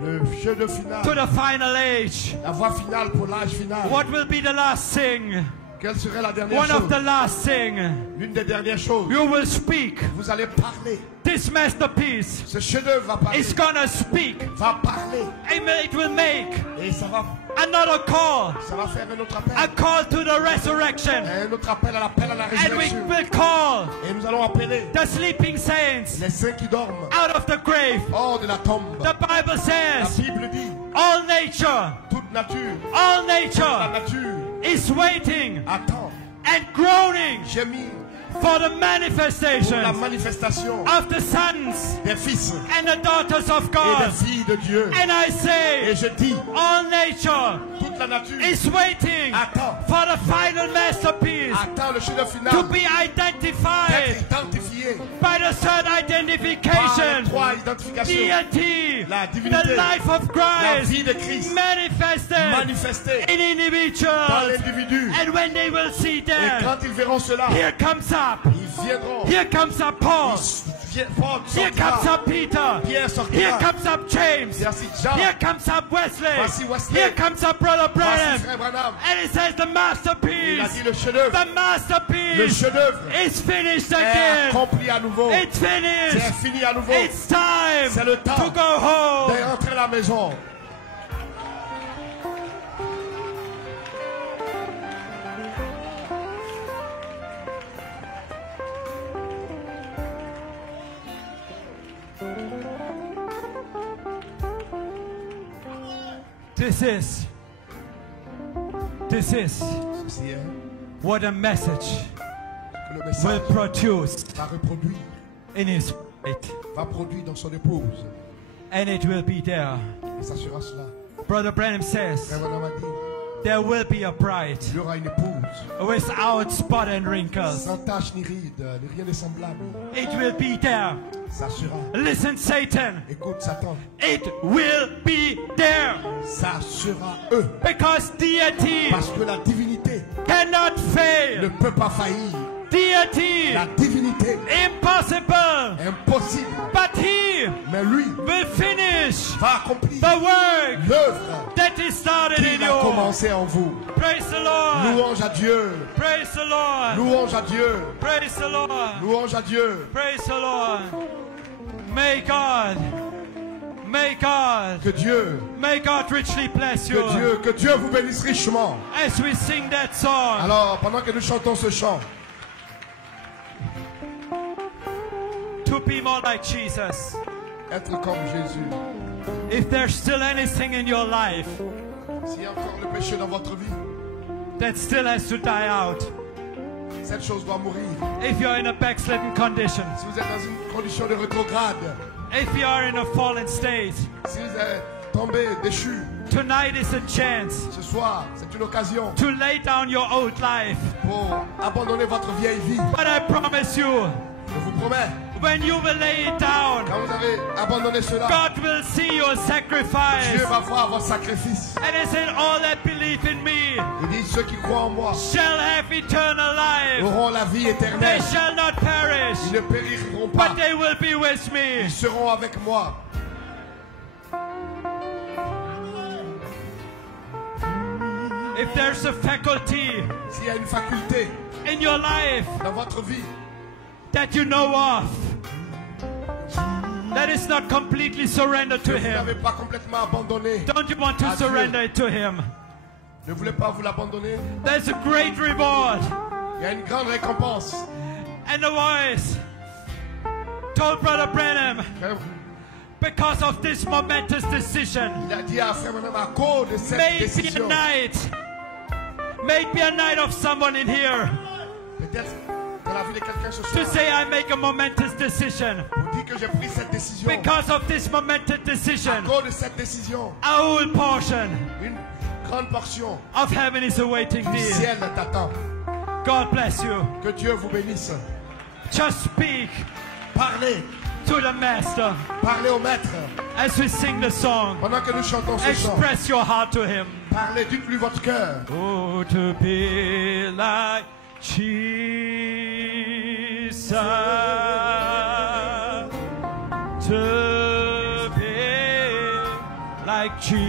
Le chef-d'œuvre to final. the final age. La voix finale pour l'âge final. What will be the last thing Quelle serait la dernière One of chose? the last thing. L'une des dernières choses. You will speak. Vous allez parler. This masterpiece Ce chef-d'œuvre va parler. is gonna speak. Va parler. Amen. It will make Et ça va another call. faire un autre appel. A call to the resurrection. Un autre appel à l'appel à la And we résurrection. will call Et nous allons appeler the sleeping saints les saints qui dorment out of the grave. hors de la tombe. The Bible La says Bible dit, all nature, toute nature, all la nature nature is waiting attend, and groaning gémit for the pour la manifestation manifestation of the sons des fils and the daughters of et God. des filles de Dieu. And I Et say, je dis, all nature toute la nature is waiting attend, for the final masterpiece attend le chef-d'œuvre to final be identified d'être identifié by the third par les identification. trois identifications. Deity, La divinité, the life of la Christ vie de Christ manifested manifestée in dans individuals. l'individu. And when they will see Et them, quand ils verront cela, here comes up, ils viendront. here comes up Paul, Paul here comes sortira. up Peter, Pierre here sortira. comes up James, Voici Jean. here comes up Voici Wesley, Wesley. here comes up Brother Voici Branham. frère Branham. And it says the Il a masterpiece, dit le chef-d'œuvre. the Le masterpiece chef-d'œuvre is finished est again. accompli à nouveau. It's C'est finished. fini à nouveau. It's time C'est le temps to go home. de rentrer à la maison. This is Ceci est what a message que le will message produce va reproduire, in his spirit. va produire dans son épouse. And it will be there. Et ça sera cela. Brother Branham says Frère Branham a dit, there will be a bride il y aura une épouse without spot and wrinkles. sans tache ni ride, ni rien de semblable. It will be there. Ça sera. Listen, Satan. Écoute, Satan, It will be there. ça sera eux. Because deity Parce que la divinité cannot ne fail. peut pas faillir. Deity, La divinité, impossible. impossible. But he Mais lui will finish va accomplir the work l'œuvre that he started in qu'il a you. commencé en vous. Praise the Lord. Louange à Dieu. Praise the Lord. Louange à Dieu. Praise the Lord. Louange à Dieu. Praise the Lord. May God Que Dieu richly bless you. que Dieu vous bénisse richement. As we sing that song, Alors, pendant que nous chantons ce chant, to be more like Jesus. être comme Jésus. If there's still anything in your life S'il y a encore le péché dans votre vie, that still has to die out, cette chose doit mourir. if you're in a backslidden condition, Si vous êtes dans une condition de rétrograde, if you are in a fallen state, si vous êtes tombé, déchu, tonight is a chance ce soir, c'est une occasion to lay down your old life. pour abandonner votre vieille vie. But I promise you, Je vous promets, when you will lay it down, quand vous avez abandonné cela, God will see your sacrifice. Dieu va voir votre sacrifice. And he said, all that believe in me Il dit, ceux qui croient en moi shall have eternal life. auront la vie They éternelle. shall not perish, Ils ne périront pas. but they will be with me. Ils seront avec moi. If there's a faculty S'il y a une faculté in your life dans votre vie that you know of that is not completely surrendered que to vous him, n'avez pas complètement abandonné, don't you want to à Dieu. surrender it to him? ne voulez pas vous l'abandonner, There's a great reward. il y a une grande récompense. And the voice told Brother Branham, because of this momentous decision, Il a dit à Frère Branham, à cause de cette maybe décision, a night of someone in here peut-être dans la vie de quelqu'un ce to soir, say I make a momentous decision. vous dit que j'ai pris cette décision. Because of this momentous À decision, cause de cette décision, a whole portion une grande portion of heaven is awaiting du thee. ciel t'attend. God bless you. Que Dieu vous bénisse. Just speak Parlez, to the Master parlez au Maître. as we sing the song. Pendant que nous chantons ce chant, Express your heart to Him. parlez, dites-lui votre cœur. Oh, to be like Jesus, to be like Jesus.